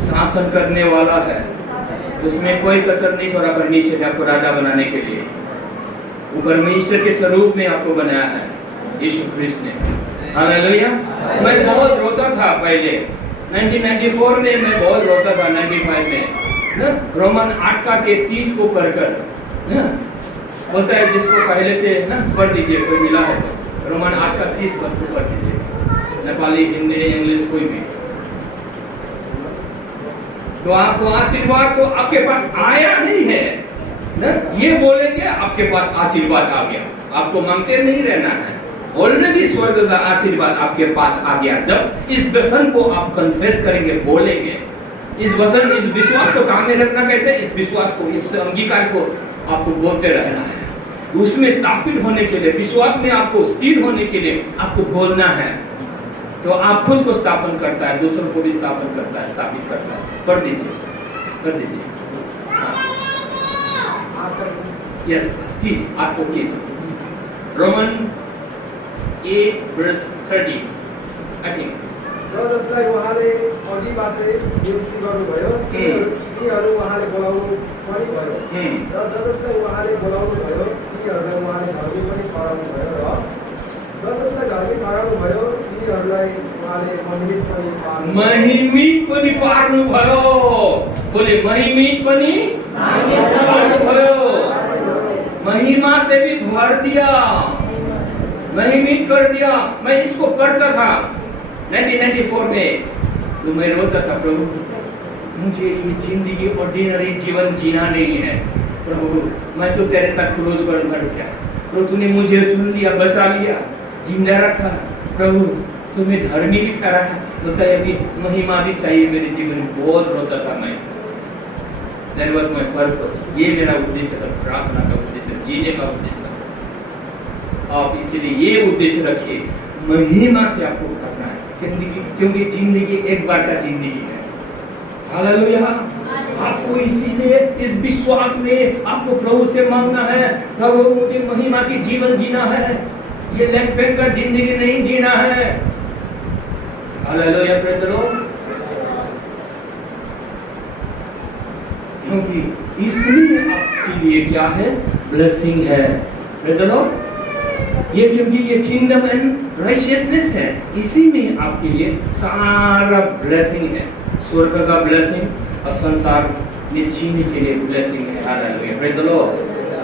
शासन करने वाला है, उसमें कोई कसर नहीं छोड़ा परमेश्वर ने आपको राजा बनाने के लिए। वो परमेश्वर के स्वरूप में आपको बनाया है यीशु ख्रिस्त ने। हालेलुया। मैं बहुत रोता था पहले, 1994 में मैं बहुत रोता था, 95 में रोमन 8 का 30 को पढ़कर बोलता है, जिसको पहले से पढ़ लीजिए, कोई मिला है रोमन 8 का 30 को पढ़ लीजिए, नेपाली, हिंदी, इंग्लिश कोई भी। तो आपको आशीर्वाद तो आपके पास आया नहीं है ना, ये बोलेंगे आपके पास आशीर्वाद आ गया। आपको मांगते नहीं रहना है, ऑलरेडी स्वर्ग का आशीर्वाद आपके पास आ गया। जब इस वचन को आप कन्फेस करेंगे, बोलेंगे, इस वचन, इस विश्वास को काम में रखना कैसे? इस विश्वास को, इस अंगीकार को आपको बोलते रहना है। उसमें स्थापित होने के लिए, विश्वास में आपको स्थिर होने के लिए आपको बोलना है। तो आप खुद को स्थापन करता है, दूसरों को भी स्थापन करता है, स्थापित करता है। पढ़ दीजिए, कर दीजिए। यस, 30 आपको 30 रोमन 8:30 आई थिंक। जसलाई उहाँले अघिबाटै नियुक्ति गर्नुभयो, तिनीहरू उहाँले बोलाउनु पनि भयो, र जसलाई उहाँले बोलाउनु भयो तिनीहरूलाई उहाँले धर्मी पनि ठहराउनु भयो, र जसलाई धर्मी ठहराउनु भयो तिनीहरूलाई उहाँले महिमित पनि पार्नु भयो। बोले महिमित पनि पार्नु भयो, महिमा से भी भर दिया, महिमित कर दिया। मैं इसको पढ़ता था 1994 में, तो मैं रोता था, प्रभु मुझे ये जिंदगी ऑर्डिनरी जीवन जीना नहीं है प्रभु, मैं तो तेरे साथ क्रूज पर मर गया, तो तूने मुझे चुन लिया, बचा लिया, जिंदा रखा प्रभु, तुम्हें धर्मी भी ठहराया, तो अभी महिमा भी चाहिए मेरे जीवन में। बहुत रोता था मैं। That was my purpose। ये मेरा उद्देश्य था, प्रार्थना का उद्देश्य, जीने का उद्देश्य। आप इसीलिए ये उद्देश्य रखिए, महिमा से आपको करना है क्योंकि जिंदगी एक बार का जिंदगी है। हालेलुया। आपको इसीलिए इस विश्वास में आपको प्रभु से मांगना है, प्रभु मुझे महिमा की जीवन जीना है, ये लैंपैन का जिंदगी नहीं जीना है। Hallelujah, praise the Lord. क्योंकि इसमें आपके लिए क्या है? ब्लेसिंग है। Praise the Lord. ये क्योंकि ये किंगडम एंड राइचियसनेस है, इसी में आपके लिए सारा ब्लेसिंग है। स्वर्ग का ब्लेसिंग और संसार में जीने के लिए ब्लेसिंग है। Hallelujah, praise the Lord,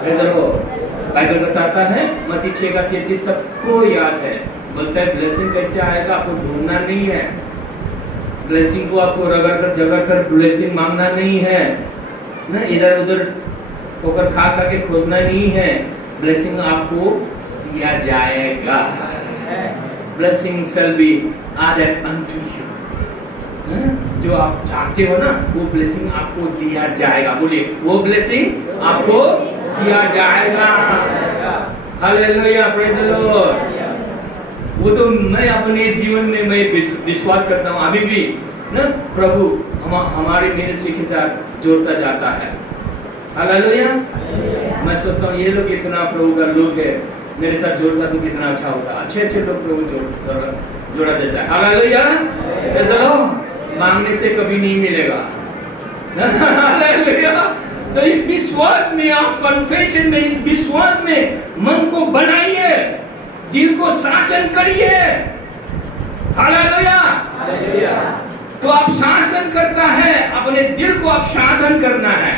praise the Lord. Bible बताता है मत्ती 6:33 सबको याद है, बोलता है ब्लेसिंग कैसे आएगा? आपको ढूंढना नहीं है, ब्लेसिंग को आपको रगड़ कर जगड़ कर ब्लेसिंग मांगना नहीं है ना, इधर उधर ठोकर खा के खोजना नहीं है। ब्लेसिंग आपको दिया जाएगा। Blessing shall be added unto you। जो आप चाहते हो ना, वो ब्लेसिंग आपको दिया जाएगा। बोलिए, वो ब्लेसिंग आपको दिया जाएगा। Hallelujah, praise the Lord. वो तो मैं अपने जीवन में मैं विश्वास करता हूँ, अभी भी ना प्रभु हमारे मिनिस्ट्री के साथ जोड़ता जाता है। हालेलुया। मैं सोचता हूँ ये लोग इतना प्रभु का लोग है, मेरे साथ जोड़ता तो कितना अच्छा होता। अच्छे लोग प्रभु जोड़ा देता है। Hallelujah, praise the Lord. मांगने से कभी नहीं मिलेगा। हालेलुया। तो इस विश्वास में आप कन्फेशन में, इस विश्वास में मन को बनाइए, दिल को शासन करिए। हालेलुया। तो आप शासन करता है, अपने दिल को आप शासन करना है,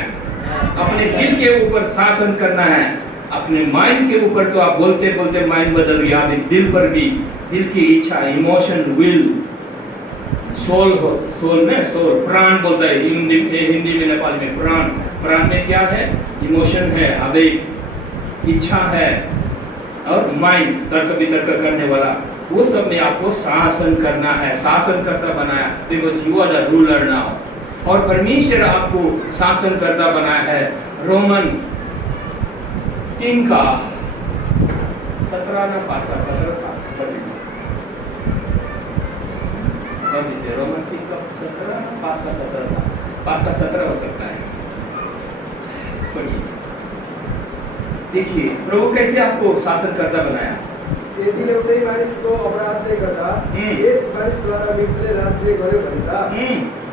अपने दिल के ऊपर शासन करना है। अपने माइंड के ऊपर तो आप बोलते बोलते माइंड बदल गया, दिल पर भी, दिल की इच्छा, इमोशन, विल, सोल हो, सोल में सोल, प्राण बोलता है हिंदी में, नेपाली में प्राण। प्राण में क्या है? इमोशन है, आवेग, इच्छा है, और माइंड तर्क वितर्क करने वाला, वो सब में आपको शासन करना है। शासन करता बनाया, because you are the ruler now. और परमेश्वर आपको शासन करता बनाया है। रोमन 3 का 17 ना 5 का 17 था, रोमन 3 का 17, 5 का 17 था, 5 का 17 हो सकता है। देखिए प्रभु कैसे आपको शासन करता बनाया। यदि एउटै मानिसको अपराधले गर्दा यस मानिसद्वारा मृत्युले राज्य गर्यो भने त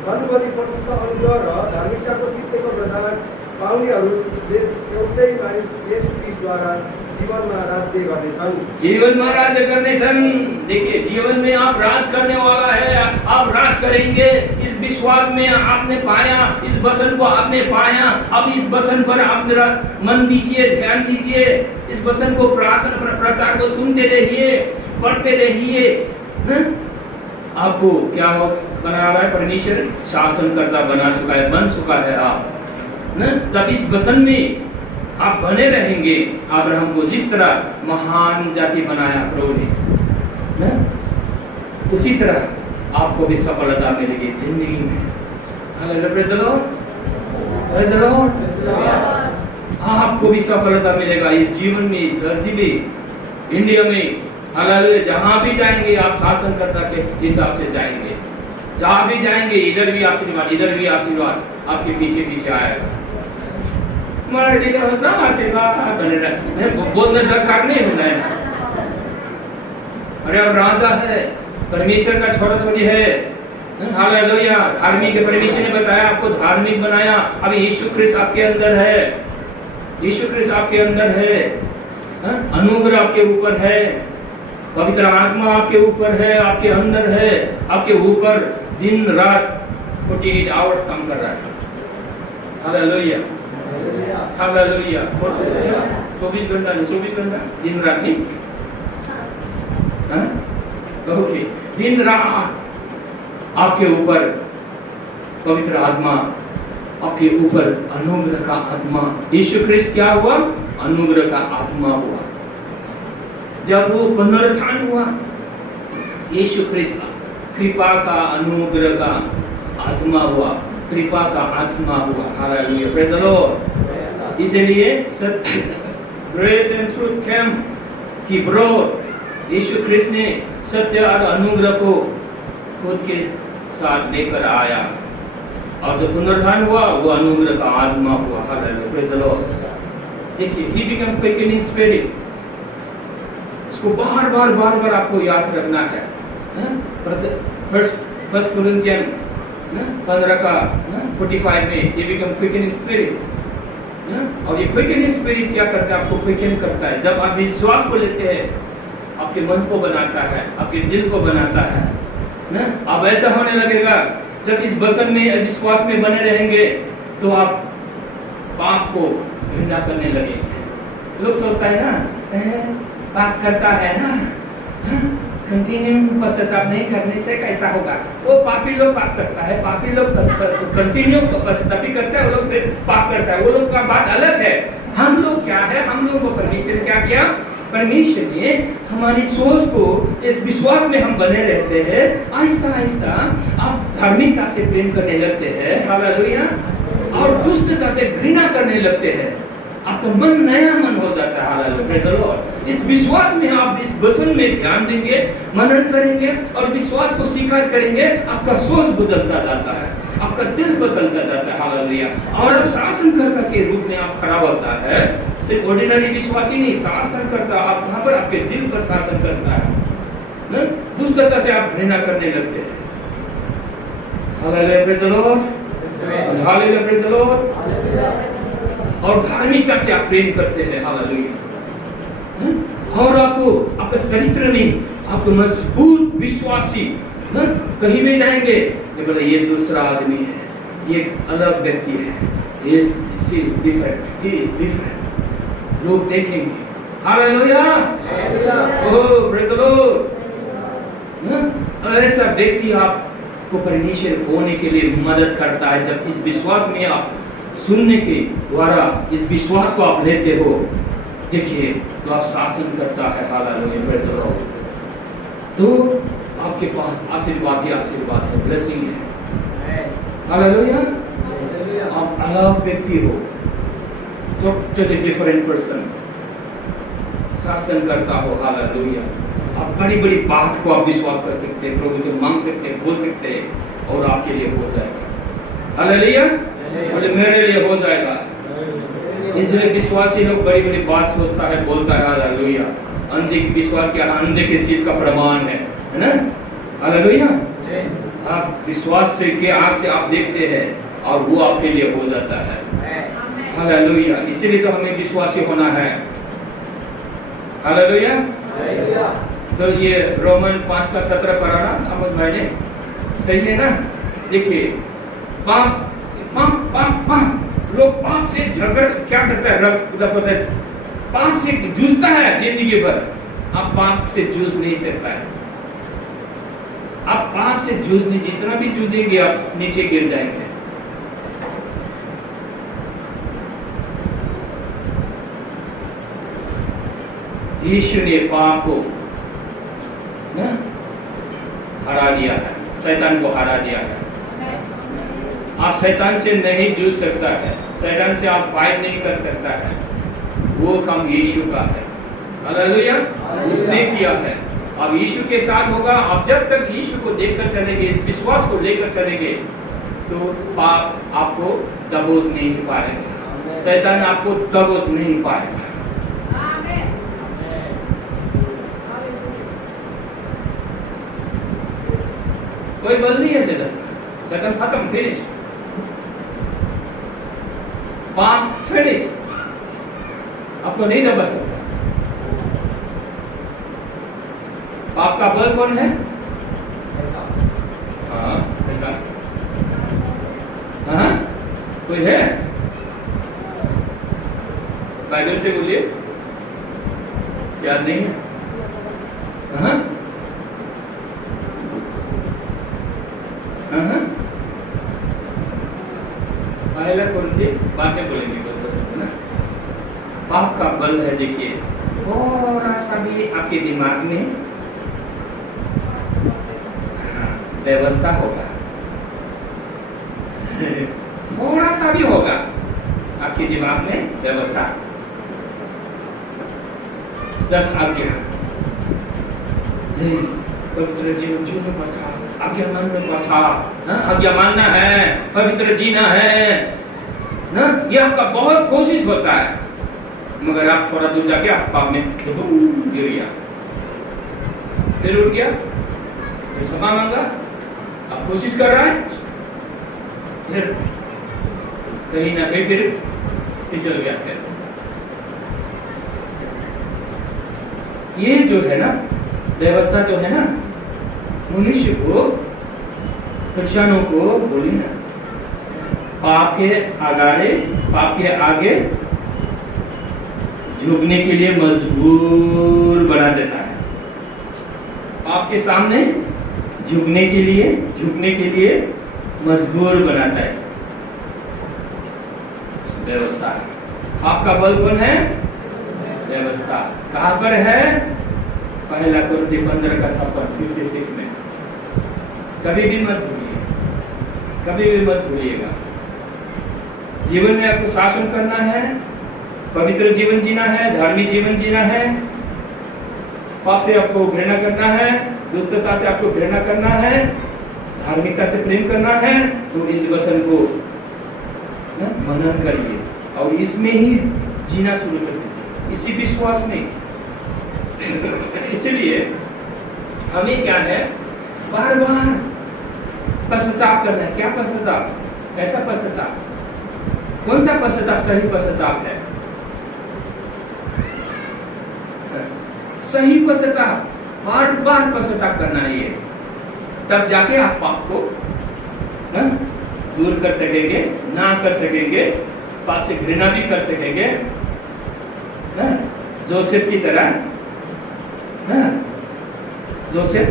धनबढी प्रशस्त अनुग्रह र धार्मिकताको सिद्धिको प्रदान पाउनेहरूले एउटै मानिस येशू ख्रीष्टद्वारा जीवनमा राज्य गर्नेछन्। जीवन में राज्य करनेछन्। देखिए जीवन में आप राज करने वाला है, आप राज करेंगे। इस विश्वास में आपने पाया, इस वचन को आपने पाया। अब इस वचन पर आप मेरा मन दीजिए, ध्यान दीजिए। इस वचन को प्रार्थना प्रचार को सुनते रहिए, पढ़ते रहिए। आपको क्या हो बना रहा है? परमेश्वर शासन करता बना चुका है, बन चुका है आप ना। जब इस वचन में आप बने रहेंगे, अब्राहम को जिस तरह महान जाति बनाया प्रभु ने ना, उसी तरह आपको भी सफलता मिलेगी जिंदगी में। Hallelujah, praise the Lord, praise the Lord. आपको भी सफलता मिलेगा इस जीवन में, इस धरती में, इंडिया में। हालेलुया। जहां भी जाएंगे आप शासन करता के हिसाब से जाएंगे। जहां भी जाएंगे इधर भी आशीर्वाद, इधर भी आशीर्वाद आपके पीछे पीछे आएगा। मराठी का होता आशीर्वाद बोलने दरकार नहीं होना है। अरे अब राजा है, परमेश्वर का छोरा छोरी है। हालेलुया। धार्मिक परमेश्वर ने बताया, आपको धार्मिक बनाया। अब यीशु ख्रिस्त आपके अंदर है, यीशु ख्रिस्त आपके अंदर है। अनुग्रह आपके ऊपर है, पवित्र आत्मा आपके ऊपर है, आपके अंदर है, आपके ऊपर दिन रात 48 आवर्स काम कर रहा है। Hallelujah, hallelujah. 24 घंटा नहीं, 24 घंटा दिन रात नहीं। ओके, दिन रात आपके ऊपर पवित्र आत्मा, आपके ऊपर अनुग्रह का आत्मा। यीशु ख्रिस्त क्या हुआ? अनुग्रह का आत्मा हुआ। जब वो पुनरुत्थान हुआ, यीशु ख्रिस्त कृपा का, अनुग्रह का आत्मा हुआ, कृपा का आत्मा हुआ। Hallelujah, praise the Lord. इसलिए सत्य, grace and truth came, he brought. यीशु ख्रिस्त ने सत्य और अनुग्रह को खुद के साथ लेकर आया, और जब पुनरुत्थान हुआ वो अनुग्रह का आत्मा हुआ। Hallelujah, praise the Lord. देखिए, he became quickening spirit। इसको बार बार आपको याद रखना है। फर्स्ट कोरिन्थियन 15 का 45 में, ये बिकम क्विकनिंग स्पिरिट। और ये क्विकनिंग स्पिरिट क्या करता है? आपको क्विकन करता है। जब आप विश्वास को लेते हैं, आपके मन को बनाता है, आपके दिल को बनाता है ना। अब ऐसा होने लगेगा, जब इस वचन में विश्वास में बने रहेंगे तो आप पाप को घृणा करने लगेंगे। लोग सोचता है ना, पाप करता है ना, कंटिन्यू पश्चाताप नहीं करने से कैसा होगा? वो पापी लोग पाप करता है, पापी लोग कंटिन्यू पश्चाताप ही करता है, वो लोग फिर पाप करता है, वो लोग का बात अलग है। हम लोग क्या है? हम लोग को परमेश्वर क्या किया? परमेश्वर ने हमारी सोच को इस विश्वास में हम बने रहते हैं, आहिस्ता आहिस्ता आप धार्मिकता से प्रेम करने लगते हैं, हालेलुया, और दुष्टता से घृणा करने लगते हैं। आपका मन नया मन हो जाता है, हालेलुया, प्रेज़ द लॉर्ड। इस विश्वास में आप इस वचन में ध्यान देंगे, मनन करेंगे और विश्वास को स्वीकार करेंगे, आपका सोच बदलता जाता है, आपका दिल बदलता जाता है, हालेलुया। और अब शासनकर्ता के रूप में आप खड़ा होता है। सिर्फ ऑर्डिनरी विश्वासी नहीं, शासनकर्ता आप वहां पर आपके दिल पर शासन करता है। दुष्टता से आप घृणा करने लगते हैं, hallelujah, praise the Lord, hallelujah, praise the Lord. और धार्मिकता से आप प्रेम करते हैं, हालेलुया। और आपको आपका चरित्र नहीं, आपको मजबूत विश्वासी, कहीं भी जाएंगे ये बोले ये दूसरा आदमी है, ये अलग व्यक्ति है, he is different, लोग देखेंगे, hallelujah, oh praise the Lord. और ऐसा व्यक्ति आपको परमेश्वर होने के लिए मदद करता है। जब इस विश्वास में आप सुनने के द्वारा इस विश्वास को आप लेते हो, देखिए तो आप शासन करता है, हालेलुया, प्रेज़ द लॉर्ड। तो आपके पास आशीर्वाद ही आशीर्वाद है, ब्लेसिंग है, हालेलुया। आप अलग व्यक्ति हो, टोटली डिफरेंट पर्सन, शासन करता हो, हालेलुया। आप बड़ी बड़ी बात को आप विश्वास कर सकते हैं, प्रभु से मांग सकते हैं, बोल सकते हैं और आपके लिए हो जाएगा, हालेलुया, बोले मेरे लिए हो जाएगा। इसलिए विश्वासी लोग बड़ी बड़ी बात सोचता है, बोलता है, हालेलुया। अंधे की विश्वास क्या? अंधे की चीज का प्रमाण है ना, हालेलुया। आप विश्वास से के आंख से आप देखते हैं और वो आपके लिए हो जाता है, हालेलुया। इसीलिए तो हमें विश्वासी होना है, हालेलुया। तो ये रोमन 5 का 17 पढ़ा ना अहमद भाई ने, सही है ना? देखिए पाप लोग पाप से झगड़ क्या करता है? पाप से जूझता है जिंदगी भर। आप पाप से जूझ नहीं सकता है, आप पाप से जूझ नहीं, जितना भी जूझेंगे आप नीचे गिर जाएंगे। यीशु ने पाप को हरा दिया है, शैतान को हरा दिया है। आप शैतान से नहीं जूझ सकता है, शैतान से आप फाइट नहीं कर सकता है, वो काम यीशु का है, हालेलुया, उसने किया है। अब यीशु के साथ होगा। आप जब तक यीशु को देखकर चलेंगे, इस विश्वास को लेकर चलेंगे, तो पाप आपको दबोच नहीं पाएगा, शैतान आपको दबोच नहीं पाएगा। कोई बल नहीं है शैतान खत्म, फिनिश, पाप फिनिश, आपको नहीं दबा सकता। पाप का बल कौन है? हाँ, हाँ, कोई है? बाइबल से बोलिए, याद नहीं है? हाँ, पहला कोरिन्थियों बाद में बोलेंगे, बस ना। पाप का बल है, देखिए थोड़ा सा भी आपके दिमाग में व्यवस्था होगा, थोड़ा सा भी होगा आपके दिमाग में व्यवस्था। 10 आज्ञा, पवित्र जीवन जीने पड़ता, आज्ञा मानने पड़ता, आज्ञा मानना है, पवित्र जीना है ना। ये आपका बहुत कोशिश होता है, मगर आप थोड़ा दूर जाके आप पाप में गिर गया, फिर उठ गया, फिर क्षमा मांगा, अब कोशिश कर रहा है, फिर कहीं ना कहीं फिर फिसल गया। फिर ये जो है ना व्यवस्था जो है ना, मनुष्य को, क्रिश्चियनों को बोली ना, पाप के आगे झुकने के लिए मजबूर बना देता है। पाप के सामने झुकने के लिए मजबूर बनाता है। व्यवस्था, आपका बल कौन है? व्यवस्था। कहाँ पर है? पहला कुरिन्थियों 15:56 में। कभी भी मत भूलिएगा। जीवन में आपको शासन करना है, पवित्र जीवन जीना है, धार्मिक जीवन जीना है, पाप से आपको घृणा करना है, दुष्टता से आपको घृणा करना है, धार्मिकता से प्रेम करना है, तो इस वचन को मनन करिए और इसमें ही जीना शुरू कर दीजिए, इसी विश्वास में। इसलिए हमें क्या है, बार बार पश्चाताप करना है। क्या पश्चाताप? कैसा पश्चाताप? कौन सा पश्चाताप सही पश्चाताप है? सही पश्चाताप, बार बार पश्चाताप करना है ये, तब जाके आप पाप को दूर कर सकेंगे, ना कर सकेंगे, पाप से घृणा भी कर सकेंगे। जोसेफ की तरह, जोसेफ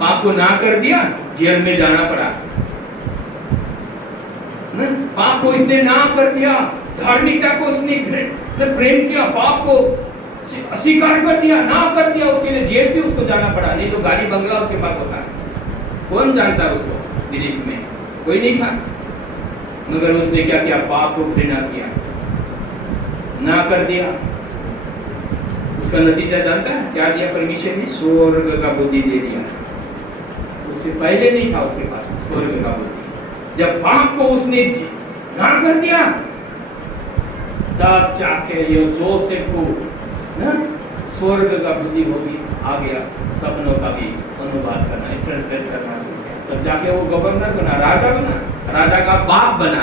पाप को ना कर दिया, जेल में जाना पड़ा। पाप को इसने ना कर दिया, धार्मिकता को उसने प्रेम किया, पाप को अस्वीकार कर दिया, ना कर दिया, उसके लिए जेल भी उसको जाना पड़ा। नहीं तो गाड़ी बंगला उसके पास होता है, कौन जानता है उसको? विदेश में कोई नहीं था, मगर उसने क्या किया? पाप को घृणा किया, ना कर दिया। उसका नतीजा जानता है क्या दिया? परमेश्वर ने स्वर्ग का बुद्धि दे दिया। उससे पहले नहीं था उसके पास स्वर्ग का बुद्धि। जब पाप को उसने ना कर दिया, तब जाके ये जोसेफ को स्वर्ग का बुद्धि होगी, आ गया सपनों का भी अनुवाद करना, ट्रांसलेट करना शुरू किया। तब जाके वो गवर्नर बना, राजा बना, राजा का बाप बना।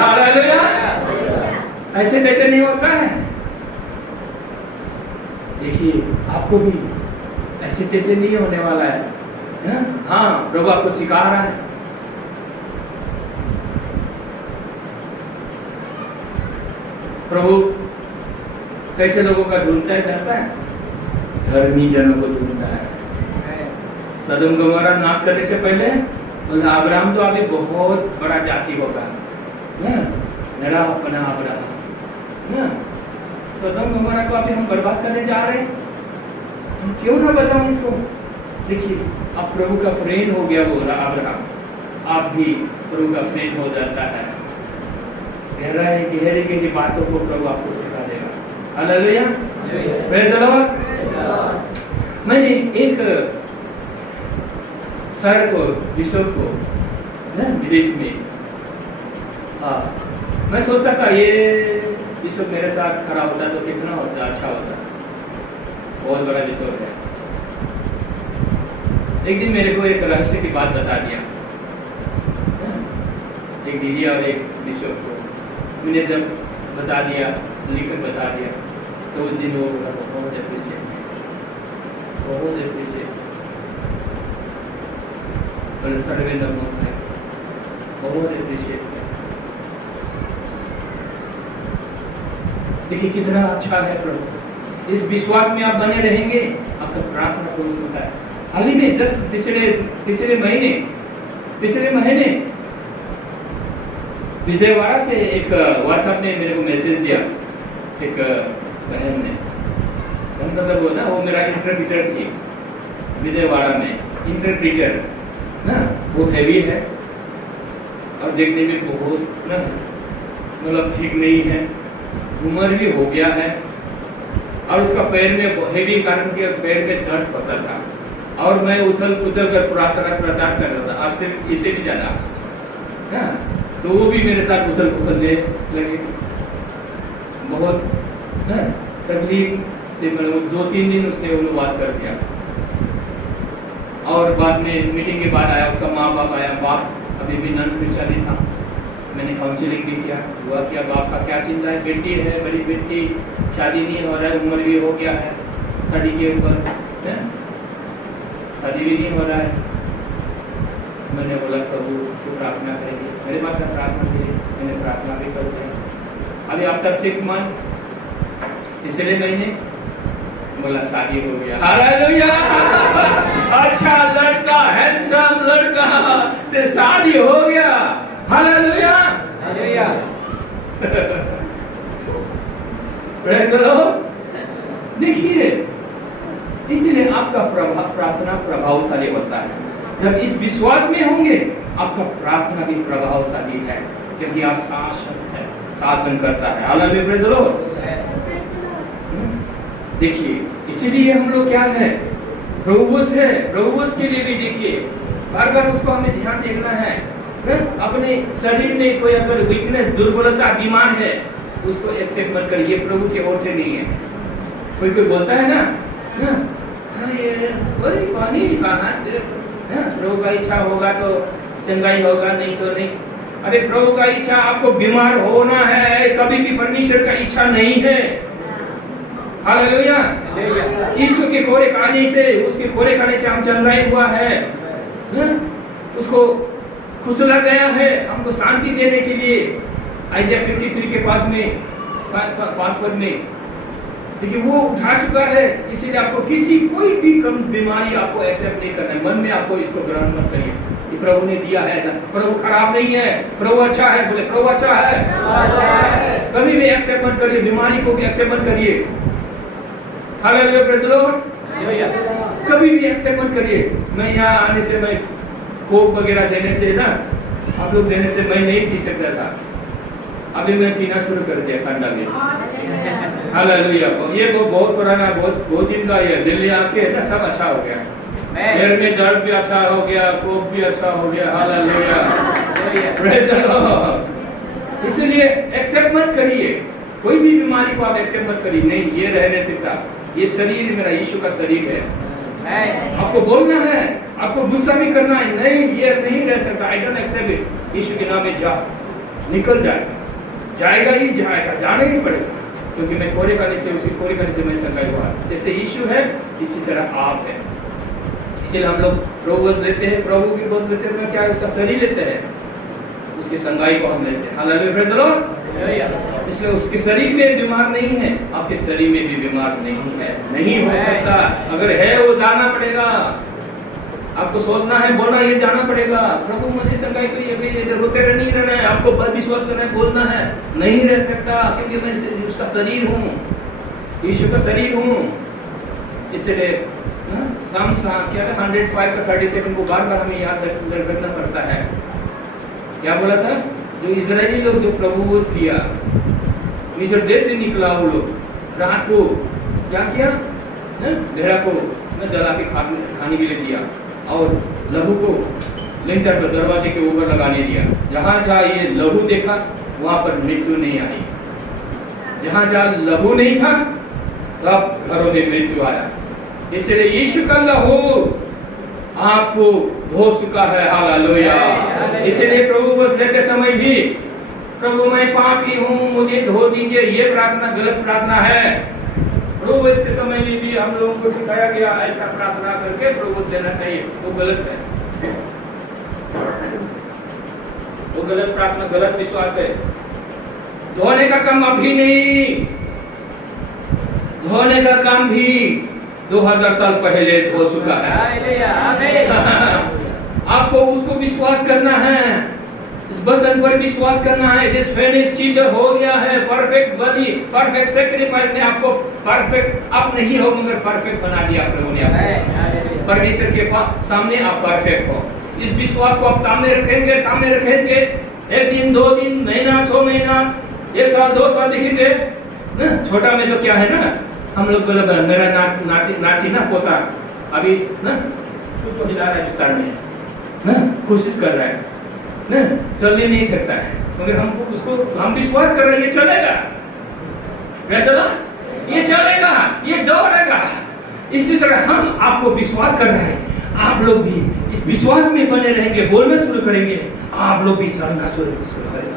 हालेलुया। ऐसे कैसे नहीं होता है? देखिए, आपको भी ऐसे कैसे नहीं होने वाला है। हाँ, प्रभु आपको सिखा रहा है। प्रभु कैसे लोगों का ढूंढता है जानता है? धर्मी जनों को ढूंढता है। सदोम गमोरा नाश करने से पहले अब्राहम तो अभी बहुत बड़ा जाति होगा, नड़ा अपना अब्राहम। सदोम गमोरा को अभी हम बर्बाद करने जा रहे हैं, हम क्यों ना बताऊं इसको? देखिए, अब प्रभु का फ्रेंड हो गया वो अब्राहम, आप भी प्रभु का फ्रेंड हो जाता है। गहरी बातों को प्रभु आपको सिखा देगा। Hallelujah, praise the Lord. मैंने एक सर को, बिशप को विदेश में, मैं सोचता था ये बिशप मेरे साथ खड़ा होता तो कितना होता, अच्छा होता, बहुत बड़ा बिशप है। एक दिन मेरे को एक रहस्य की बात बता दिया, एक दीदी और एक बिशप को मैंने जब बता दिया, लिखकर बता दिया, तो उस दिन वो बहुत एप्रिशिएट, बहुत एप्रिशिएट, बहुत एप्रिशिएट। देखिए कितना अच्छा है प्रभु, इस विश्वास में आप बने रहेंगे, आपका प्रार्थना को सुनता है। हाल ही में जस्ट पिछले महीने विजयवाड़ा से एक व्हाट्सएप ने मेरे को मैसेज दिया, एक बहन ने, मतलब वो ना, वो मेरा इंटरप्रीटर थी विजयवाड़ा में, इंटरप्रीटर ना, वो हैवी है और देखने में बहुत ना, मतलब ठीक नहीं है, उम्र भी हो गया है, और उसका पैर में हैवी कारण के पैर में दर्द होता था, और मैं उछल कर प्रचार कर रहा था, आज से इसे भी ज्यादा ना, तो वो भी मेरे साथ उछलने लगे। बहुत तकलीफ से 2-3 दिन उसने अनुवाद कर दिया। और बाद में मीटिंग के बाद आया, उसका माँ बाप आया, बाप अभी भी नॉन क्रिश्चियन था। मैंने काउंसलिंग भी किया, हुआ क्या बाप का क्या चिंता है, बेटी है, बड़ी बेटी, शादी नहीं हो रहा है, उम्र भी हो गया है 30 के ऊपर, शादी भी नहीं हो रहा है। मैंने बोला प्रभु से प्रार्थना करेंगे, मेरे पास प्रार्थना की, मैंने प्रार्थना भी कर दी। अभी आफ्टर 6 मंथ पिछले महीने बोला शादी हो गया। हालेलुया! अच्छा लड़का, हैंडसम लड़का से शादी हो गया। Hallelujah! Hallelujah! Praise the Lord. देखिए, इसीलिए आपका प्रार्थना प्रभावशाली होता है। जब इस विश्वास में होंगे, आपका प्रार्थना भी प्रभावशाली है, क्योंकि आप शासन करता है। हालेलुया! Praise the Lord. देखिए, इसीलिए हम लोग क्या है, प्रभुवश है, प्रभुवश के लिए भी देखिए बार बार उसको हमें ध्यान देखना है। अपने शरीर में कोई अगर वीकनेस, दुर्बलता, बीमार है, उसको एक्सेप्ट मत करिए, प्रभु की ओर से नहीं है। कोई कोई बोलता है ना, ये वही पानी कहाँ से, प्रभु का इच्छा होगा तो चंगाई होगा, नहीं तो नहीं। अरे प्रभु का इच्छा आपको बीमार होना है, कभी भी परमेश्वर का इच्छा नहीं है। हालेलुया! यीशु के कोरे खाने से, उसके कोरे खाने से हम चंगाई हुआ है, उसको कुचला गया है हमको शांति देने के लिए। आइज़ाया 53 के पास में, 5 पद में, देखिए वो उठा चुका है। इसीलिए आपको किसी कोई भी कम बीमारी आपको एक्सेप्ट नहीं करना है। मन में आपको इसको ग्रहण मत करिए कि प्रभु ने दिया है ऐसा, प्रभु खराब नहीं है, प्रभु अच्छा है। बोले प्रभु अच्छा है। कभी भी एक्सेप्ट मत करिए, बीमारी को भी एक्सेप्ट मत करिए। हालेलुया! Praise the Lord. कभी भी एक्सेप्ट मत करिए। मैं यहाँ आने से, मैं कोक वगैरह देने से ना, आप लोग देने से मैं नहीं पी सकता था, अभी मैं पीना शुरू कर दिया ठंडा में। हालेलुया! ये वो बहुत पुराना, बहुत दिन का है। दिल्ली आके ना सब अच्छा हो गया, पैर में दर्द भी अच्छा हो गया, कोक भी अच्छा हो गया। हालेलुया! Praise the Lord. इसलिए एक्सेप्ट मत करिए, कोई भी बीमारी को आप एक्सेप्ट मत करिए। नहीं, ये रह नहीं सकता, ये शरीर मेरा यीशु का शरीर है। आपको बोलना है, आपको गुस्सा भी करना है, नहीं ये नहीं रह सकता, आई डोंट एक्सेप्ट इट। यीशु के नाम में जा, निकल जाएगा, जाएगा ही जाएगा, जाना ही पड़ेगा, क्योंकि मैं कोरे खाने से, उसी कोरे खाने से मैं संगाई हुआ। जैसे यीशु है, इसी तरह आप है। इसलिए हम लोग प्रभु वश लेते हैं, प्रभु की वश लेते हैं, क्या है, उसका शरीर लेते हैं, उसकी संगाई को हम लेते हैं। हालेलुया! Praise the Lord. इसलिए उसके शरीर में बीमार नहीं है, आपके शरीर में भी बीमार नहीं है, नहीं हो सकता। अगर है वो जाना पड़ेगा, आपको सोचना है, बोलना, ये जाना पड़ेगा। प्रभु मुझे संगाई को रोते नहीं रहना है, आपको विश्वास करना है, बोलना है, नहीं रह सकता, क्योंकि मैं उसका शरीर हूँ, यीशु का शरीर हूँ। इसलिए क्या 105 का 37 को बार बार हमें याद रखना पड़ता है। क्या बोला था, जो इजरायली लोग जो प्रभु वश लिया, मिस्र देश से निकला, वो लोग रात को क्या किया, भेड़ा को जला के खाने के लिए दिया, और लहू को लिंटर पर, दरवाजे के ऊपर लगाने दिया। जहाँ जहाँ ये लहू देखा, वहाँ पर मृत्यु नहीं आई। जहाँ जहाँ लहू नहीं था, सब घरों में मृत्यु आया। इसलिए यीशु का लहू आपको धो चुका है। हालेलुया! इसलिए प्रभु बस लेते समय भी, प्रभु मैं पापी हूँ, मुझे धो दीजिए, ये प्रार्थना गलत प्रार्थना है। प्रभु बस के समय में भी हम लोगों को सिखाया गया ऐसा प्रार्थना करके प्रभु बस लेना चाहिए, वो गलत है, वो गलत प्रार्थना, गलत विश्वास है। धोने का काम अभी नहीं, धोने का काम भी 2000 साल पहले हो चुका है। आपको उसको विश्वास करना है, इस वचन पर विश्वास करना है। दिस फिनिश सिद्ध हो गया है, परफेक्ट बनी, परफेक्ट सैक्रिफाइस ने आपको परफेक्ट, आप नहीं हो मगर परफेक्ट बना दिया प्रभु ने आपको। परमेश्वर के सामने आप परफेक्ट हो। इस विश्वास को आप तामने रखेंगे, एक दिन, 2 दिन, महीना, 6 महीना, 1 साल, 2 साल देखेंगे ना। छोटा में तो क्या है ना, हम लोग बोले मेरा नाती ना पोता अभी ना तो हिला रहा है बिस्तर में ना, कोशिश कर रहा है ना, चल नहीं सकता है, मगर हमको उसको हम विश्वास कर रहे हैं ये चलेगा, वैसा ना ये चलेगा, ये दौड़ेगा। इसी तरह हम आपको विश्वास कर रहे हैं, आप लोग भी इस विश्वास में बने रहेंगे, बोलना शुरू करेंगे, आप लोग भी चलना शुरू करेंगे।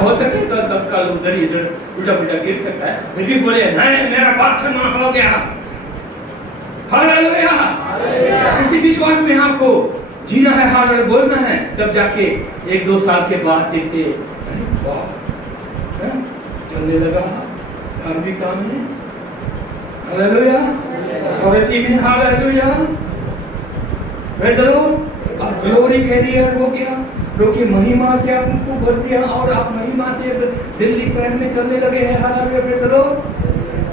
हो सके तो तब कल उधर इधर उल्टा पुल्टा गिर सकता है, फिर भी बोले नहीं मेरा बपतिस्मा हो गया। हालेलुया। इसी विश्वास में आपको जीना है, हालेलुया बोलना है, तब जाके 1-2 साल के बाद देखते अरे वाह चलने लगा, घर भी काम है, हालेलुया, अथॉरिटी में, हालेलुया, प्रेज़ द लॉर्ड। अब ग्लोरी कैरियर हो गया, क्योंकि महिमा से आपको भर दिया और आप महिमा से दिल्ली शहर में चलने लगे हैं, हालेलुया, प्रेज़ द लॉर्ड।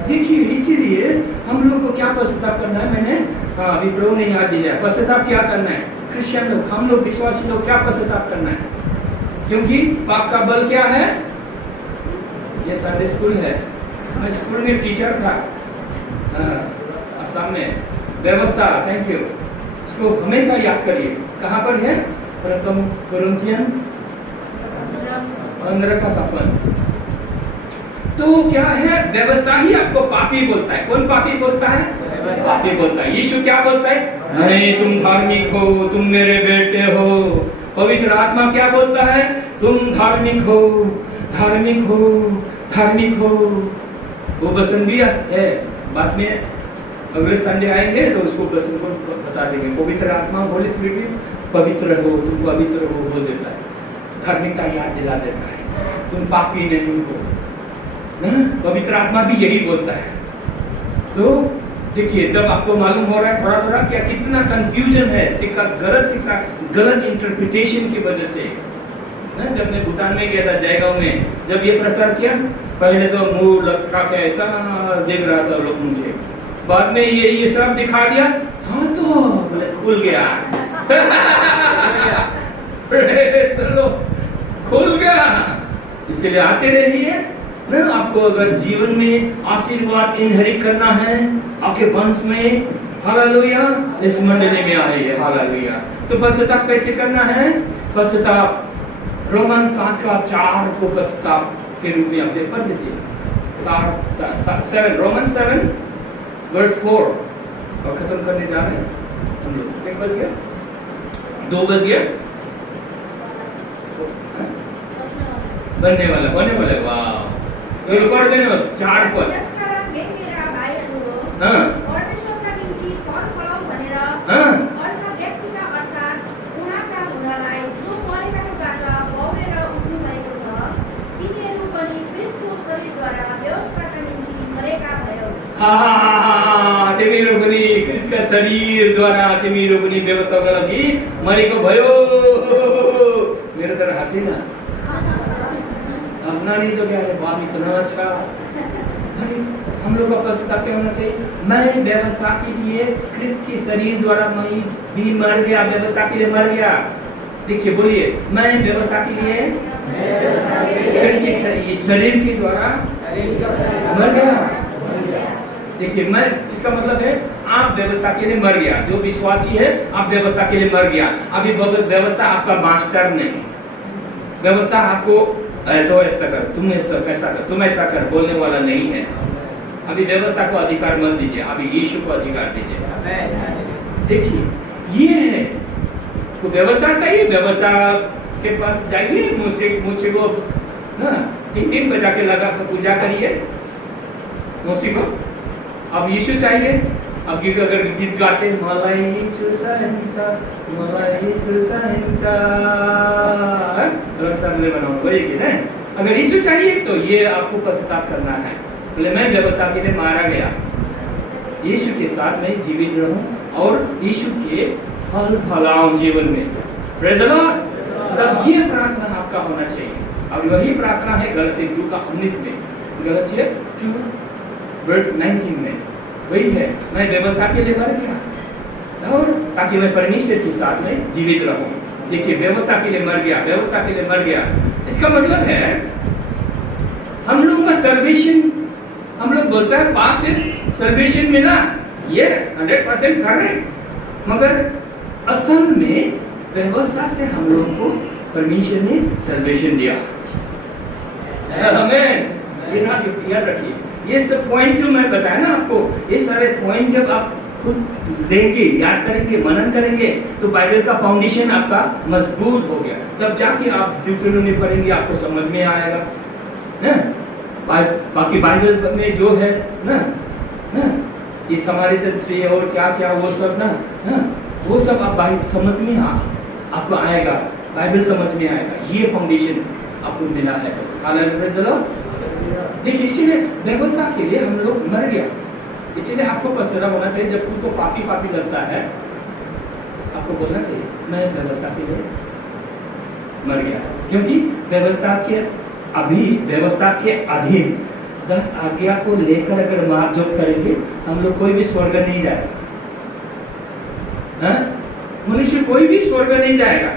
देखिए इसीलिए हम लोग को क्या पश्चाताप करना है, मैंने अभी प्रभु ने याद दिया है, पश्चाताप क्या करना है, क्रिश्चियन लोग, हम लोग विश्वासी लोग क्या पश्चाताप करना है, क्योंकि पाप का बल क्या है, ये संडे स्कूल है, मैं स्कूल में टीचर था, आसाम में, व्यवस्था, थैंक यू, इसको हमेशा याद करिए, कहाँ पर है, प्रथम कोरिन्थियन 15 का 56। तो क्या है, व्यवस्था ही आपको पापी बोलता है। कौन पापी बोलता है, पापी बोलता है। यीशु क्या बोलता है, नहीं तुम धार्मिक हो, तुम मेरे बेटे हो। पवित्र आत्मा क्या बोलता है, तुम धार्मिक हो, धार्मिक हो, धार्मिक हो। वो वचन भी है, बाद में अगले संडे आएंगे तो उसको वचन को बता देंगे। पवित्र आत्मा, होली स्पिरिट, पवित्र हो, तुम पवित्र हो बोल देता है, धार्मिकता याद दिला देता है, तुम पापी नहीं हो। पवित्र आत्मा भी यही बोलता है। तो देखिए जब आपको मालूम हो रहा है थोड़ा थोड़ा क्या कितना कंफ्यूजन है, शिक्षा, गलत इंटरप्रिटेशन की वजह से। जब मैं भूटान में गया था, जयगांव में, जब ये प्रचार किया, पहले तो मुंह लटका के ऐसा देख रहा था लोग मुझे, बाद में ये सब दिखा दिया, हाँ तो बोले खुल गया चलो खुल गया। इसीलिए आते रहिए ना, आपको अगर जीवन में आशीर्वाद इनहेरिट करना है आपके वंश में, हालेलुया, इस मंडली में आइए, हालेलुया। तो पश्चाताप कैसे करना है, पश्चाताप रोमन 7:4 को पश्चाताप के रूप में आप पढ़ लीजिए, 7 रोमन 7 वर्स 4 और खत्म करने जा रहे हैं हम लोग। 1 बज गया, 2 बज गया, बनने वाला, वाह, पढ़ देने बस 4 पर। हाँ, हाँ, तिमीहरू पनि क्रिस्टका शरीरद्वारा तिमीहरू पनि व्यवस्थाका लागि मरेको भयो। मेरो तर हाँसेन, हंसना नहीं तो क्या है, बात इतना अच्छा। हम लोग का पश्चाताप क्या होना चाहिए, मैं व्यवस्था के लिए क्रिस्त के शरीर द्वारा मैं भी मर गया, व्यवस्था के लिए मर गया। देखिए बोलिए, मैं व्यवस्था के लिए क्रिस्त के शरीर के द्वारा मर गया। देखिए मैं, इसका मतलब है आप व्यवस्था के लिए मर गया, जो विश्वासी है आप व्यवस्था के लिए मर गया। अभी व्यवस्था आपका मास्टर नहीं, व्यवस्था आपको तो ऐसा कर, तुम ऐसा कैसा कर, तुम ऐसा कर बोलने वाला नहीं है। अभी व्यवस्था को अधिकार मत दीजिए, अभी यीशु को अधिकार दीजिए। देखिए ये है, तो व्यवस्था चाहिए, व्यवस्था के पास जाइए, मुझसे वो 3 बजा के लगा पूजा करिए मुझसे को। अब यीशु चाहिए, अब अगर गीत गाते मलाई यीशु सहनसा, मलाई यीशु सहनसा, रक्षाबंधन बनाओ वही कि नहीं। अगर यीशु चाहिए तो ये आपको पश्चाताप करना है, बोले मैं व्यवस्था के लिए मारा गया, यीशु के साथ मैं जीवित रहूं और यीशु के फल फलाऊं जीवन में। Praise the Lord. तब ये प्रार्थना आपका होना चाहिए। अब वही प्रार्थना है गलती 2:19 में, गलतियाँ 2:19 में वही है, मैं व्यवस्था के लिए मर गया और ताकि मैं परमेश्वर के साथ में जीवित रहूं। देखिए व्यवस्था के लिए मर गया, व्यवस्था के लिए मर गया, इसका मतलब है हम लोगों का सर्वेशन, हम लोग बोलता है पाप से सर्वेशन मिला, यस 100% करेक्ट, मगर असल में व्यवस्था से हम लोगों को परमेश्वर ने सर्वेशन दिया। हमें ये ना याद रखिए, ये सब पॉइंट जो मैं बताया ना आपको, ये सारे पॉइंट जब आप खुद लेंगे, याद करेंगे, मनन करेंगे, तो बाइबल का फाउंडेशन आपका मजबूत हो गया। तब जाके आप ड्यूटरोनोमी पढ़ेंगे, आपको समझ में आएगा ना। बाकी बाइबल में जो है ना ये समारितन स्त्री और क्या क्या वो सब ना वो सब आप समझ में आपको आएगा, बाइबल समझ में आएगा। ये फाउंडेशन आपको मिला है। हालेलुया। देखिए इसीलिए व्यवस्था के लिए हम लोग मर गया। इसीलिए आपको पछतावा होना चाहिए। जब तुमको पापी पापी लगता है, आपको बोलना चाहिए मैं व्यवस्था के लिए मर गया, क्योंकि व्यवस्था के अधीन 10 आज्ञा को लेकर अगर मारजोत करेंगे, हम लोग कोई भी स्वर्ग नहीं जाएगा। मनुष्य कोई भी स्वर्ग नहीं जाएगा।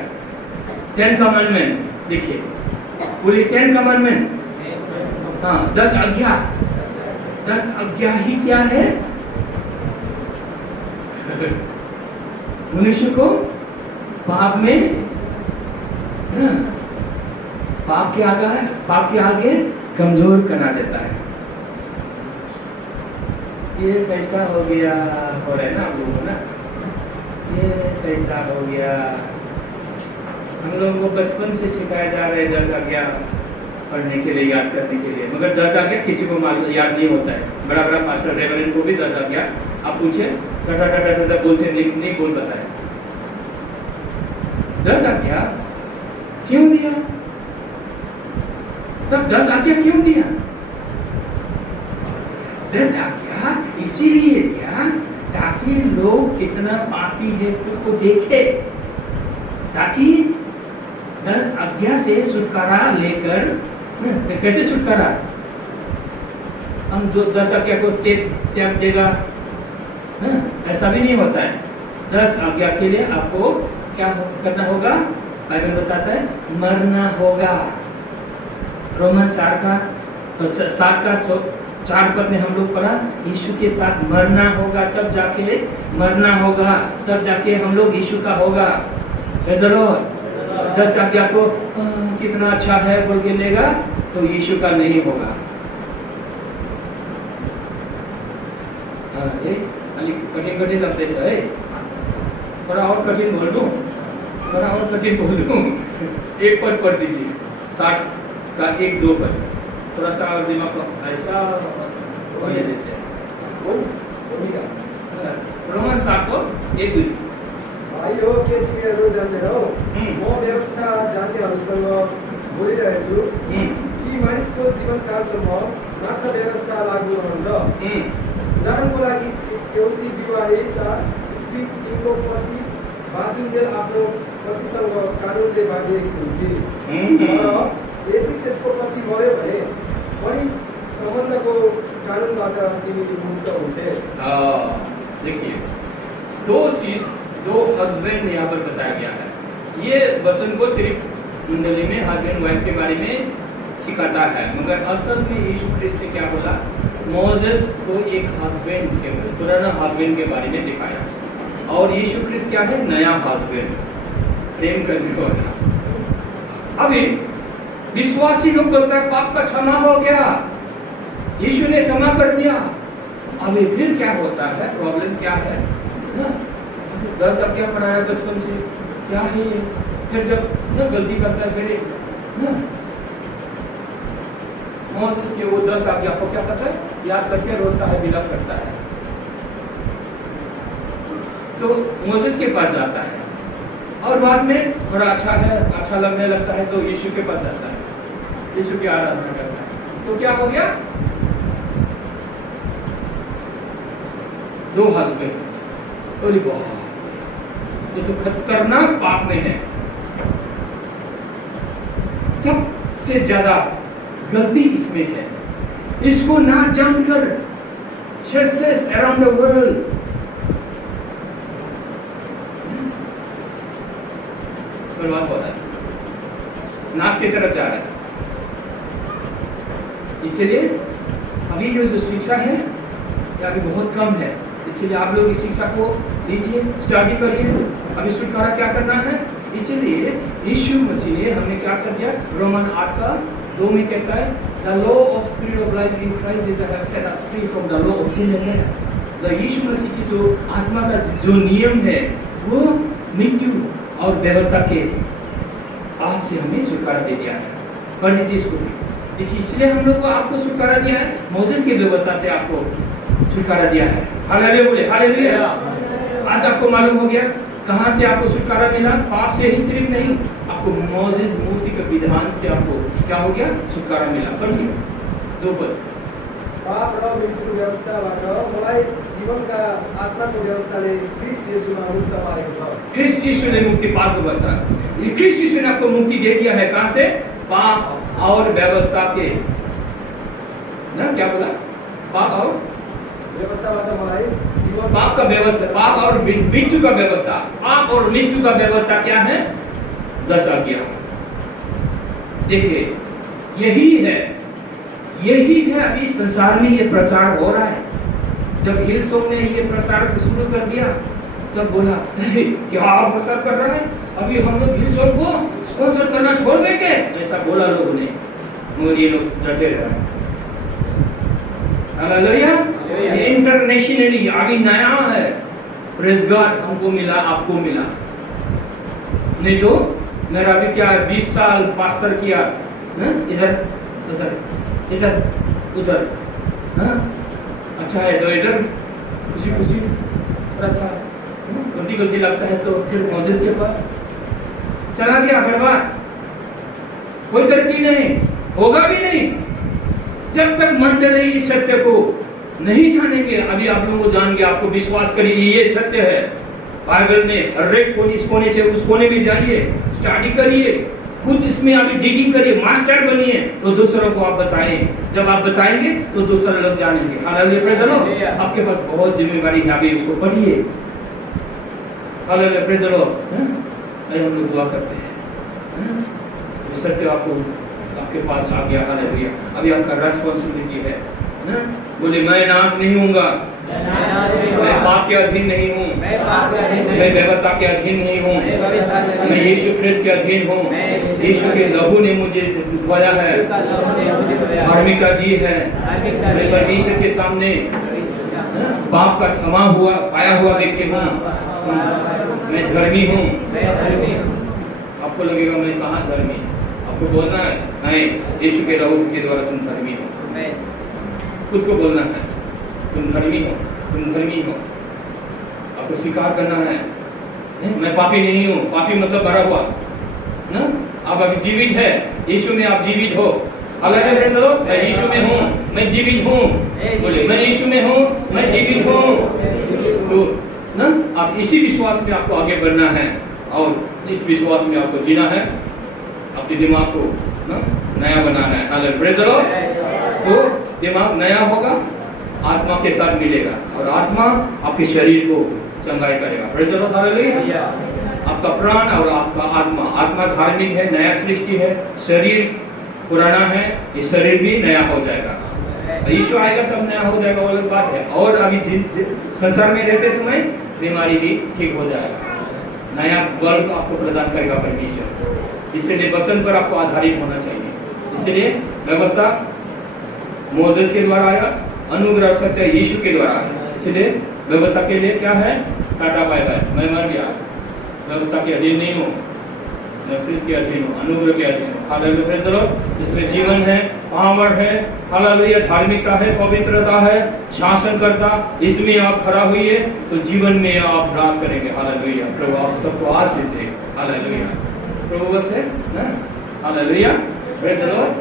10 कमांडमेंट देखिए, पूरी 10 कमांडमेंट, 10 आज्ञा। 10 आज्ञा ही क्या है? मनुष्य को पाप में पाप के आगे कमजोर बना देता है। ये कैसा हो गया, हो रहा है ना आप लोगों को ना, ये कैसा हो गया। हम लोगों को बचपन से सिखाया जा रहा है 10 आज्ञा पढ़ने के लिए, याद करने के लिए, मगर 10 आज्ञा किसी को याद नहीं होता है। बड़ा बड़ा पास्टर रेवरेंड को भी 10 आज्ञा आप पूछे टाटा बोल से नहीं बोल बताए। 10 आज्ञा क्यों दिया? तब 10 आज्ञा क्यों दिया? 10 आज्ञा इसीलिए दिया ताकि लोग कितना पापी है खुद को देखे, ताकि 10 आज्ञा से छुटकारा लेकर, कैसे छुटकारा? हम 10 आज्ञा को त्याग देगा, ऐसा भी नहीं होता है। 10 आज्ञा के लिए आपको क्या करना होगा? बाइबल बताता है मरना होगा। रोमन 4 का 7 का 4 पद में हम लोग पढ़ा, यीशु के साथ मरना होगा, तब जाके मरना होगा, तब जाके हम लोग यीशु का होगा। 10 आज्ञा को कितना अच्छा है बोल के लेगा तो यीशु का नहीं होगा। कठिन लगते है, थोड़ा और कठिन बोल दूं, थोड़ा और कठिन बोल दूं। एक पद पढ़ दीजिए, 60 का 1-2 पद, थोड़ा सा और दिमाग को ऐसा होने देते हैं। रोमन 7 को 1-2। भाइयों के तिमीहरू जान्दैनौ, म व्यवस्था जान्नेहरूसँग बोलिरहेछु कि मानिसको जीवनकालसम्म मात्र व्यवस्था लागू रहन्छ। उदाहरणको लागि एक एउटी विवाहिता स्त्री तिनको पति बाँचुन्जेल आफ्नो पतिसँग कानुनले बाँधिएकी हुन्छी। तर यदि त्यसको पति मर्यो भने पनि सम्बन्धको कानुनबाट तिमी मुक्त हुन्छे। देखिए, दो हस्बैंड यहाँ पर बताया गया है। ये वचन को सिर्फ मंडली में हस्बैंड वाइफ के बारे में सिखाता है, मगर असल में यीशु क्रिस्ट ने क्या बोला? मोसेस को एक हस्बैंड के पुराना हस्बैंड के बारे में दिखाया, और यीशु क्रिस्ट क्या है? नया हस्बैंड, प्रेम करने वाला। अभी विश्वासी लोग बोलता है पाप का क्षमा हो गया, यीशु ने क्षमा कर दिया। अभी फिर क्या होता है? प्रॉब्लम क्या है? 10 आज्ञा पढ़ाया बचपन से, क्या है ये? फिर जब गलती करता है फिर मोसेस के वो 10 आज्ञा को क्या पता है? याद करके रोता है, विलाप करता है। तो मोसेस के पास जाता है, और बाद में थोड़ा अच्छा लगने लगता है तो यीशु के पास जाता है, यीशु की आराधना करता है। तो क्या हो गया? 2 हस्बैंड। अरे बहुत, ये तो खतरनाक पाप में है। सबसे ज्यादा गलती इसमें है। इसको ना जानकर चर्चेस अराउंड द वर्ल्ड बर्बाद हो रहा है, नाश की तरफ जा रहा है। इसलिए अभी जो शिक्षा है ये अभी बहुत कम है, इसलिए आप लोग इस शिक्षा को लीजिए, स्टडी करिए। अभी छुटकारा क्या करना है? इसीलिए यीशु मसीह ने हमने क्या कर दिया? रोमन 8 का 2 में कहता है, The law of spirit of life in Christ is has set us free from the law of sin and death. यीशु मसीह की जो आत्मा का जो नियम है वो मृत्यु और व्यवस्था के पाप से हमें छुटकारा दे दिया है। पढ़ लीजिए इसको भी। देखिए इसलिए हम लोग को आपको छुटकारा दिया है, मोसेस की व्यवस्था से आपको छुटकारा दिया है। हालेलुया बोले हालेलुया। आज आपको मालूम हो गया कहाँ से आपको छुटकारा मिला। पाप से ही सिर्फ नहीं, आपको मोसेस मूसा के विधान से आपको क्या हो गया, छुटकारा मिला। पढ़िए 2 पद। पाप र मृत्युको व्यवस्थाबाट मलाई जीवनका आत्माको व्यवस्थाले ख्रिस्ट येशूमा मुक्त पारेको छ। ख्रिस्ट यीशु ने मुक्ति पाएको छ। ये ख्रिस्ट यीशु ने आपको मुक्ति दे दिया है। कहाँ से? पाप और व्यवस्था के ना, क्या बोला? पाप और व्यवस्थाबाट मलाई जीवन पाप का व्यवस्था, पाप और मृत्यु का व्यवस्था। पाप और मृत्यु का व्यवस्था क्या है? 10 आज्ञा। देखिए यही है अभी संसार में ये प्रचार हो रहा है। जब हिलसोंग ने ये प्रचार शुरू कर दिया तब बोला क्या आप प्रचार कर रहा है, अभी हम लोग हिलसोंग को स्पॉन्सर करना छोड़ देंगे, ऐसा बोला लोगों ने। मगर ये लोग डटे रहे। हालेलुया। ये इंटरनेशनली अभी नया है। प्रेज गॉड, हमको मिला, आपको मिला। नहीं तो मेरा भी क्या 20 साल पास्टर किया, इधर उधर इधर उधर, हाँ अच्छा है तो इधर खुशी खुशी ऐसा गलती लगता है तो फिर मोसेस के पास चला गया बर्बाद। कोई तरक्की नहीं होगा भी नहीं जब तक मंडली इस सत्य को नहीं जानेंगे। अभी आप लोगों को जान के आपको विश्वास करिए ये सत्य है। बाइबल में हर एक कोने, इस कोने से उस कोने में जाइए, स्टडी करिए, खुद इसमें अभी डिगिंग करिए, मास्टर बनिए, तो दूसरों को आप बताएं। जब आप बताएंगे तो दूसरे लोग जानेंगे। Hallelujah praise the Lord. आपके पास बहुत जिम्मेदारी है, अभी उसको पढ़िए। Hallelujah praise the Lord. आइए हम लोग दुआ करते हैं। ये सत्य आपको आपके पास आ गया। हालेलुया। अभी आपका रेस्पॉन्सिबिलिटी है ना, बोले मैं नाश नहीं होऊंगा, मैं पाप के अधीन नहीं हूँ, मैं व्यवस्था के अधीन नहीं हूँ, मैं यीशु ख्रिस्त के अधीन हूँ। यीशु के लहू ने मुझे धोया है, धार्मिकता दी है। मैं परमेश्वर के सामने पाप का क्षमा हुआ पाया हुआ व्यक्ति हूँ, मैं धर्मी हूँ। आपको लगेगा मैं कहाँ धर्मी, आपको बोलना है नहीं, यीशु के लहू के द्वारा तुम धर्मी हो। खुद को बोलना है तुम धर्मी हो, तुम धर्मी हो। आपको स्वीकार करना है मैं पापी नहीं हूँ। पापी मतलब भरा हुआ ना, आप अभी जीवित है, यीशु में आप जीवित हो। हालेलुया। मैं यीशु में हूँ, मैं जीवित हूँ। बोले मैं यीशु में हूँ, मैं जीवित हूँ। तो ना आप इसी विश्वास में आपको आगे बढ़ना है और इस विश्वास में आपको जीना है। अपने दिमाग को ना नया बनाना है। हालेलुया। तो दिमाग नया होगा, आत्मा के साथ मिलेगा और आत्मा आपके शरीर को चंगाई करेगा। Praise the Lord. हालेलुया। आपका प्राण और आपका आत्मा, आत्मा धार्मिक है, नया सृष्टि है, शरीर पुराना है, ये शरीर भी नया हो जाएगा। यीशु आएगा तब नया हो जाएगा, वो अलग बात है। और अभी संसार में रहते समय बीमारी भी ठीक हो जाएगा। नया बल आपको प्रदान करेगा परमेश्वर। इसलिए वचन पर आपको आधारित होना चाहिए। इसलिए व्यवस्था मोसेस के द्वारा आया, अनुग्रह सत्य यीशु के द्वारा आया। इसलिए व्यवस्था के लिए क्या है, टाटा बाय बाय, मैं मर गया, व्यवस्था के अधीन नहीं हूँ, मैं ख्रिस्त के अधीन हूँ, अनुग्रह के अधीन हूँ। Hallelujah praise the Lord. इसमें जीवन है, पावर है, हालेलुया, धार्मिकता है, पवित्रता है, शासन करता। इसमें आप खड़ा हुई तो जीवन में आप राज करेंगे। हालेलुया। प्रभु आप सबको आशीष दे। हालेलुया। प्रभु बस है ना। Hallelujah praise the Lord.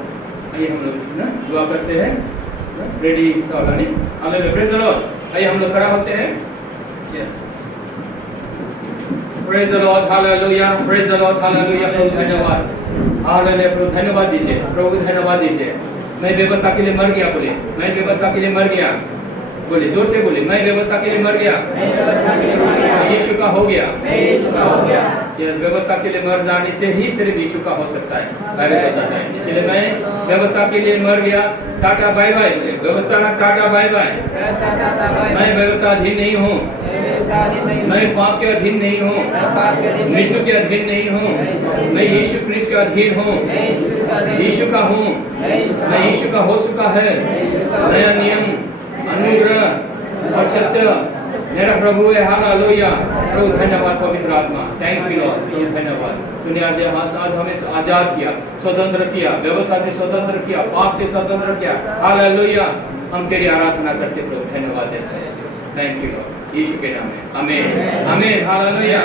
आइए हम लोग ना दुआ करते हैं, रेडी सावधानी। Hallelujah praise the Lord. आइए हम लोग खड़ा होते हैं। Yes praise the Lord. Hallelujah praise the Lord. Hallelujah. प्रभु धन्यवाद। हालेलुया प्रभु धन्यवाद दीजिए, प्रभु धन्यवाद दीजिए। मैं व्यवस्था के लिए मर गया। बोले मैं व्यवस्था के लिए मर गया। बोले जोर से बोले मैं व्यवस्था के लिए मर गया, यीशु का हो गया। यस व्यवस्था के लिए मर जाने से ही सिर्फ यीशु का हो सकता है। इसलिए मैं व्यवस्था के लिए मर गया। Tata bye bye. व्यवस्था ना टाटा बाय बाय। मैं व्यवस्था अधीन नहीं हूँ, मैं पाप के अधीन नहीं हूँ, मृत्यु के अधीन नहीं हूँ, मैं यीशु ख्रिस्त के अधीन हूँ, यीशु का हूँ, मैं यीशु का हो चुका है। नया नियम, अनुग्रह, और सत्य। मेरा प्रभु है, हालेलुया। प्रभु धन्यवाद पवित्र आत्मा, थैंक यू लॉर्ड, ये धन्यवाद। तूने आज हमें आजाद किया, स्वतंत्र किया, व्यवस्था से स्वतंत्र किया, पाप से स्वतंत्र किया। हालेलुया। हम तेरी आराधना करते प्रभु, धन्यवाद देते हैं। थैंक यू लॉर्ड, यीशु के नाम में आमीन आमीन। हालेलुया।